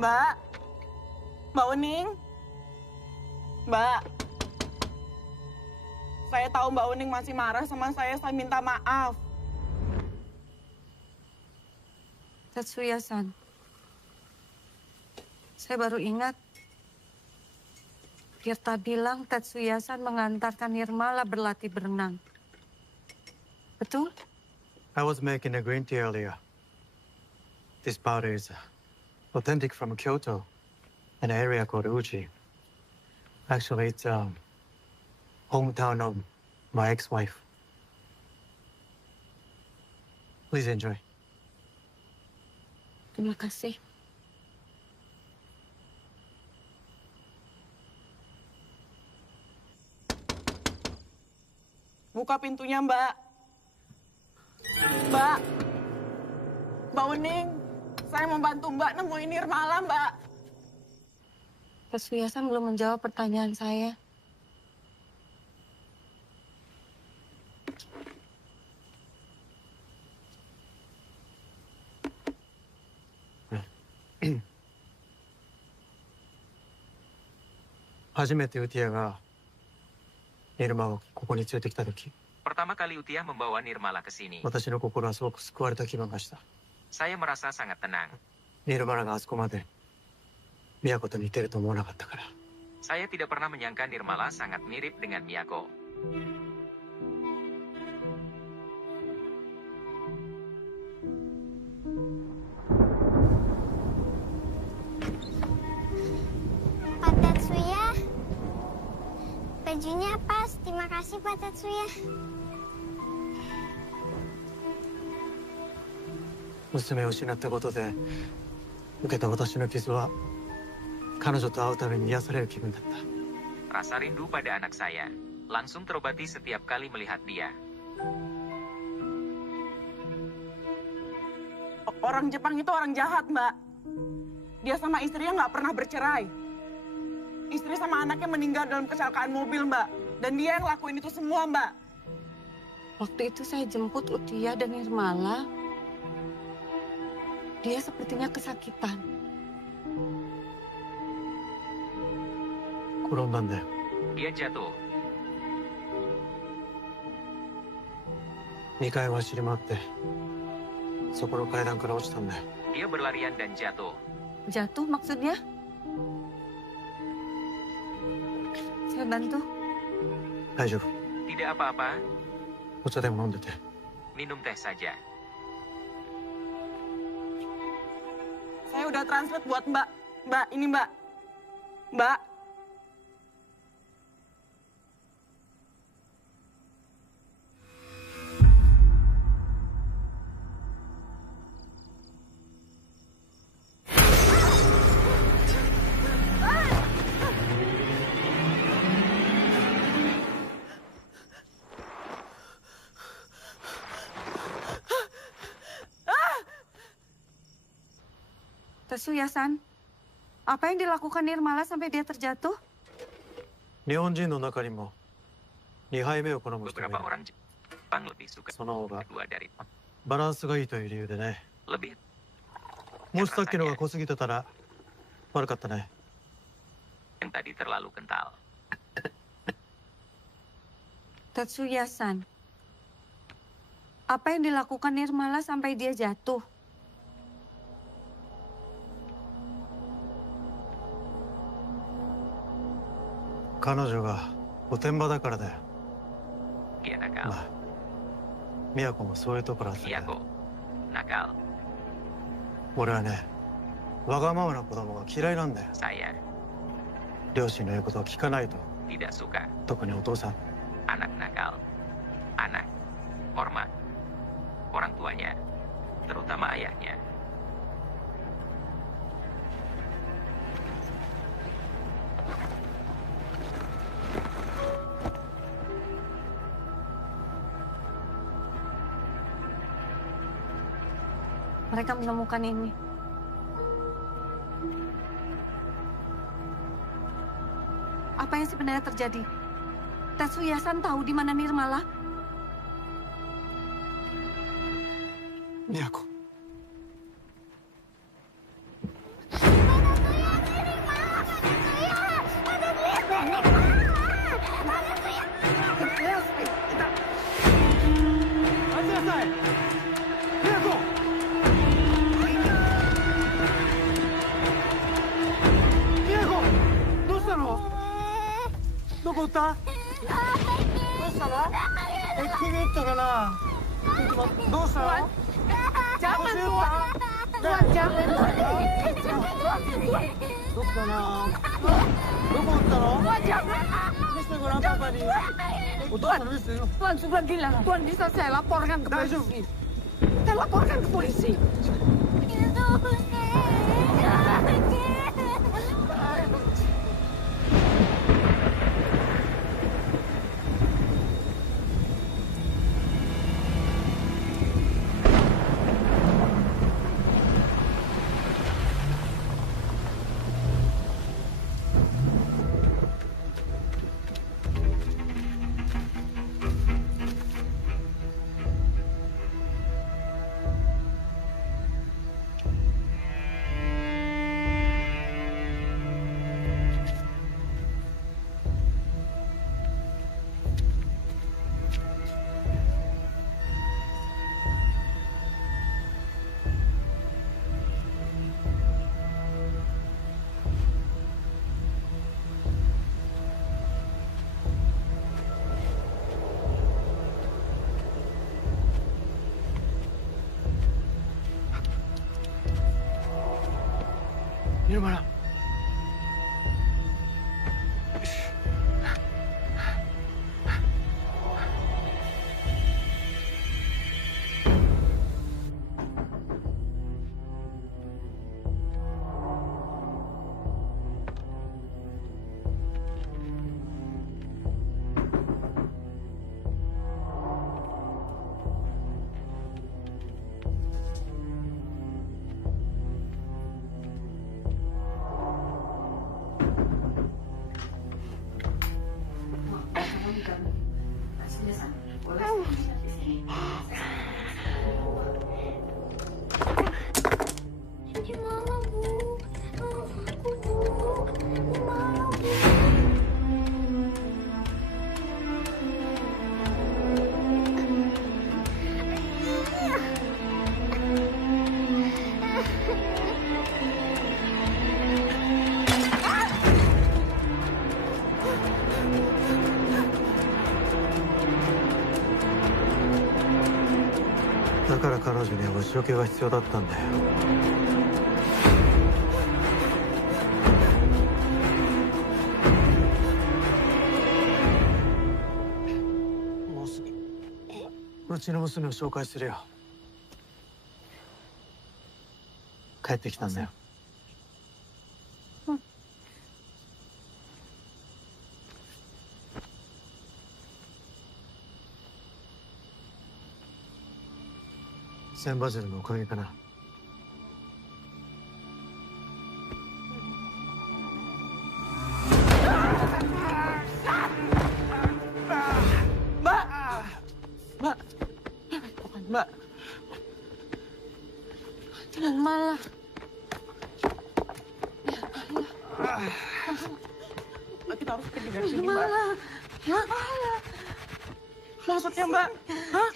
Mbak, Mbak Wening, Mbak. Saya tahu Mbak Wening masih marah sama saya minta maaf. Tetsuya-san, saya baru ingat. Tirta bilang Tetsuya-san mengantarkan Nirmala berlatih berenang. Betul? I was making a green tea earlier. This powder is authentic from Kyoto, an area called Uji. Actually, it's hometown of my ex-wife. Please enjoy. Terima kasih. Buka pintunya, Mbak. Mbak. Mbak Wening, saya mau bantu Mbak nemuin Nirmala, Mbak. Tetsuya-san belum menjawab pertanyaan saya. Pertama kali Utia membawa Nirmala ke sini, 私の心はすごく救われた気分がした。 saya merasa sangat tenang. ニルマラがあそこまで都と似てると思わなかったから。 Saya tidak pernah menyangka Nirmala sangat mirip dengan Miyako. Pak Tetsuya, bajunya pas. Terima kasih Pak Tetsuya. 娘を失ったことで受けた私の傷は彼女と会うために癒される気分だった。 Rasa rindu pada anak saya langsung terobati setiap kali melihat dia. Orang Jepang itu orang jahat, Mbak. Dia sama istrinya nggak pernah bercerai. Istri sama anaknya meninggal dalam kecelakaan mobil, Mbak. Dan dia yang lakuin itu semua, Mbak. Waktu itu saya jemput Utia dan Nirmala. Dia sepertinya kesakitan. 転んだんだよ。 Dia jatuh. 2階を走り回ってそこの階段から落ちたんだよ。 Dia berlarian dan jatuh. Jatuh maksudnya? Saya bantu. 大丈夫。 Tidak apa-apa, お茶でも飲んでて。 minum teh saja. Saya udah translate buat Mbak. Mbak, ini Mbak. Mbak. Tetsuya-san, apa yang dilakukan Nirmala sampai dia terjatuh? 日本人の中にも2杯目を好む人がいる。 Beberapa orang Jepang lebih suka その方が kedua dari バランスがいいという理由でね。 lebih. もしさっきのが濃すぎてたら悪かったね。 Yang tadi terlalu kental. Tetsuya-san, Apa yang dilakukan Nirmala sampai dia jatuh? Kanojoがおてんばだからだよ。 Dia nakal. 美和子もそういうところあったんだよ。 Miyako, nakal. 俺はね、わがままな子供が嫌いなんだよ。 Saya 両親の言うことを聞かないと。 tidak suka 特にお父さん。 anak nakal. Anak, hormat. Orang tuanya, terutama ayahnya. Mereka menemukan ini. Apa yang sebenarnya terjadi? Tetsuya-san tahu di mana Nirmala? 都。どこ打った？どうしたの？首打ったかな？どうしたの？ Jangan Tuan. Tuan jangan. Tuan jangan. Tuan sudah bilang, Tuan bisa saya laporkan ke polisi. Saya laporkan ke polisi. Nirmala. Daから彼女にはお仕置きが必要だったんだよ。もうすぐうちの娘を紹介するよ。帰ってきたんだよ。千羽鶴のおかげかな。Mbak. Nirmala. Kita harus pergi dari sini, Mbak. Nirmala. Maksudnya, Mbak? Hah?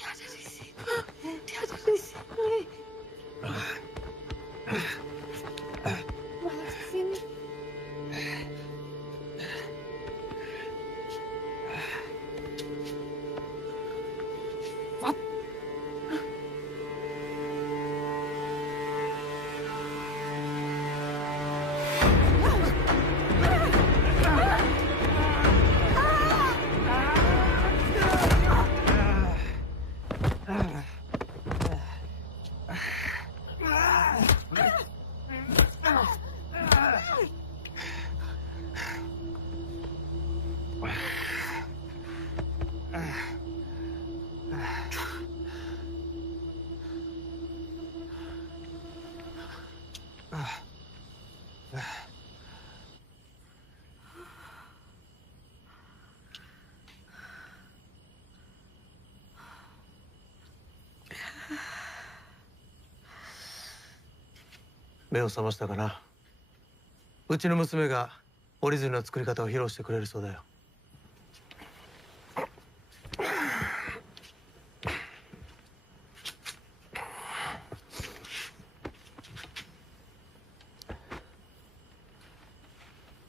目を覚ましたかな。うちの娘が折り鶴の作り方を披露してくれるそうだよ。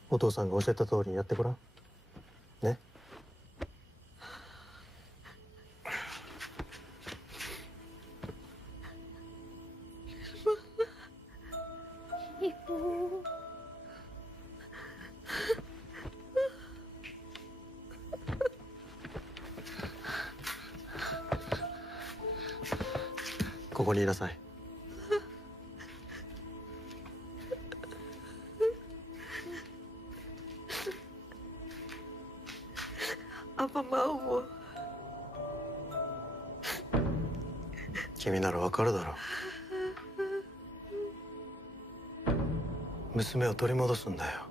お父さんが教えた通りにやってごらん。ね。Ibu. Kokoにいなさい。Apa maumu? 君ならわかるだろう。娘を取り戻すんだよ。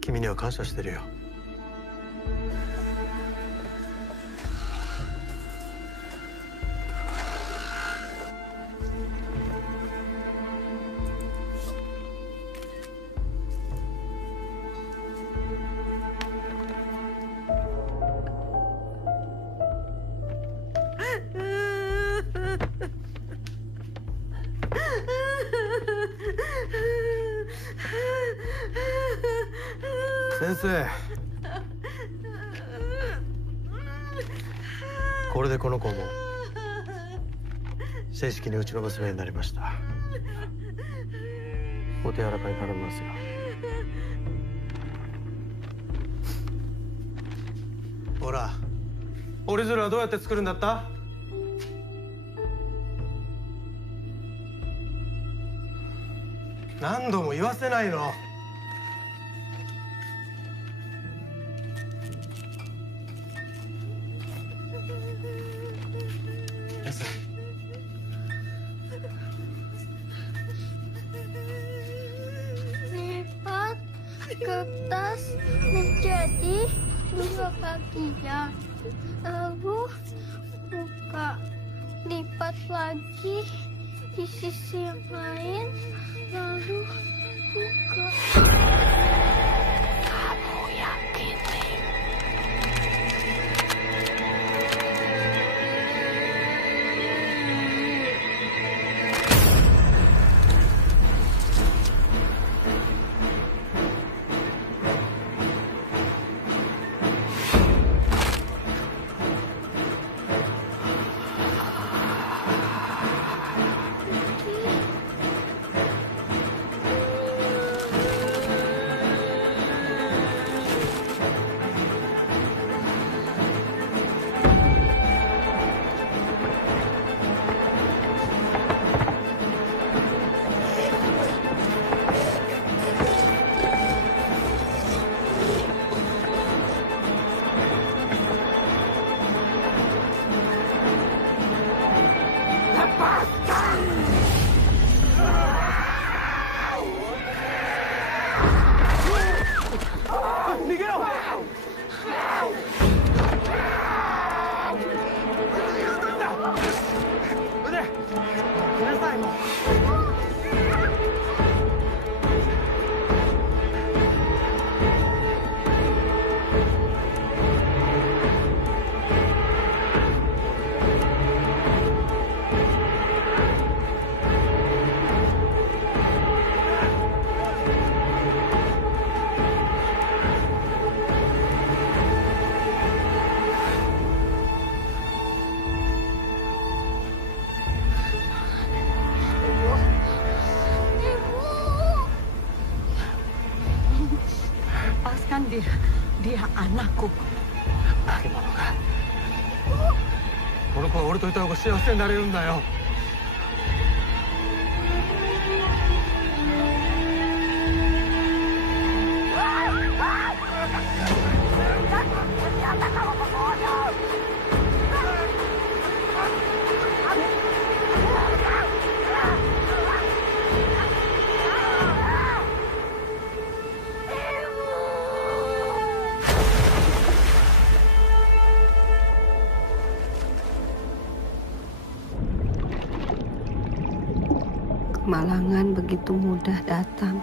君には感謝してるよ。先生、これでこの子も正式にうちの娘になりました。お手柔らかに頼みますよ。ほら、折り鶴はどうやって作るんだった？何度も言わせないの。Lipat kertas menjadi 2 bagian. Lalu buka, lipat lagi di sisi yang lain, lalu buka. Kamu yakin, Lim? aku. Kalau kau orang itu aku幸せになれるんだよ。Ternyata kamu pembunuh! Kemalangan begitu mudah datang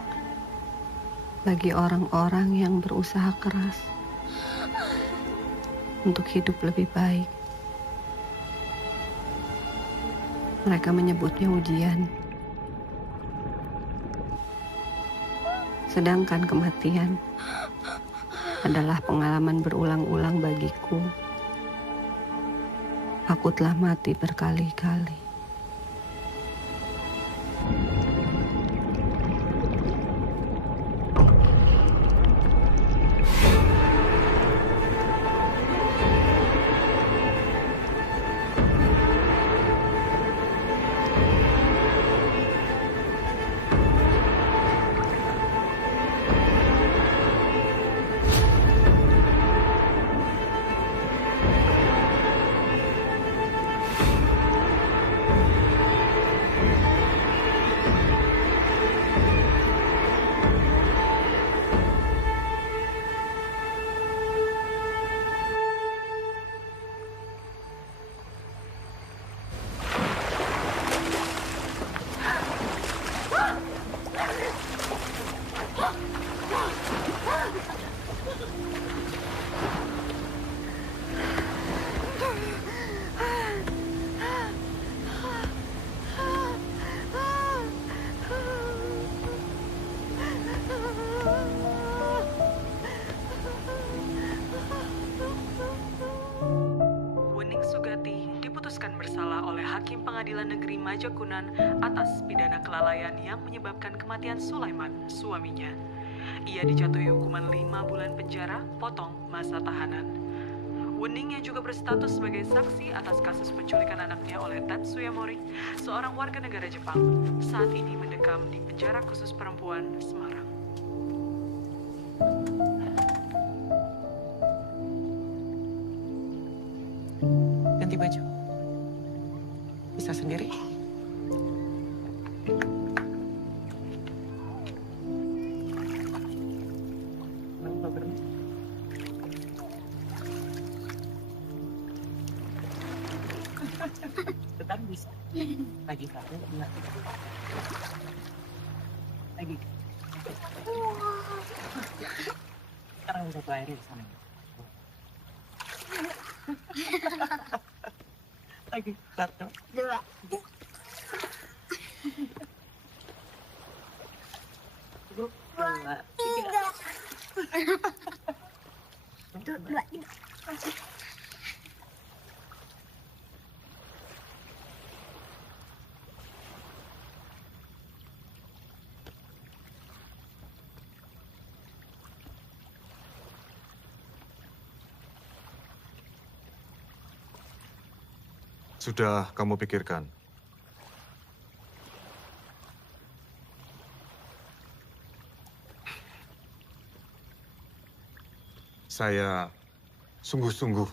bagi orang-orang yang berusaha keras untuk hidup lebih baik. Mereka menyebutnya ujian. Sedangkan kematian adalah pengalaman berulang-ulang bagiku. Aku telah mati berkali-kali. Wening Sugati diputuskan bersalah oleh Hakim Pengadilan Negeri Majakunan atas pidana kelalaian yang menyebabkan kematian Sulaiman, suaminya. Ia dijatuhi hukuman 5 bulan penjara, potong masa tahanan. Wening yang juga berstatus sebagai saksi atas kasus penculikan anaknya oleh Tatsuya Mori, seorang warga negara Jepang, saat ini mendekam di penjara khusus perempuan Semarang. Ganti baju. Bisa sendiri. Tetap bisa. Lagi satu, enggak. Lagi. Sekarang satu airnya di sana. Lagi satu, dua. Dua, tiga. Dua, tiga. Sudah kamu pikirkan? Saya sungguh-sungguh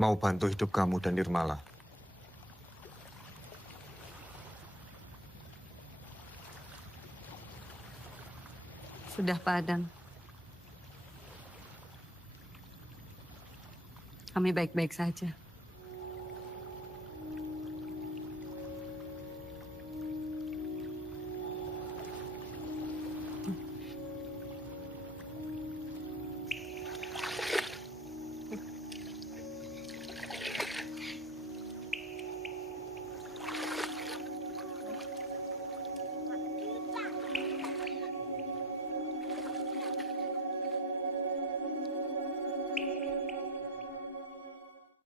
mau bantu hidup kamu dan Nirmala. Sudah, Pak Adang. Kami baik-baik saja.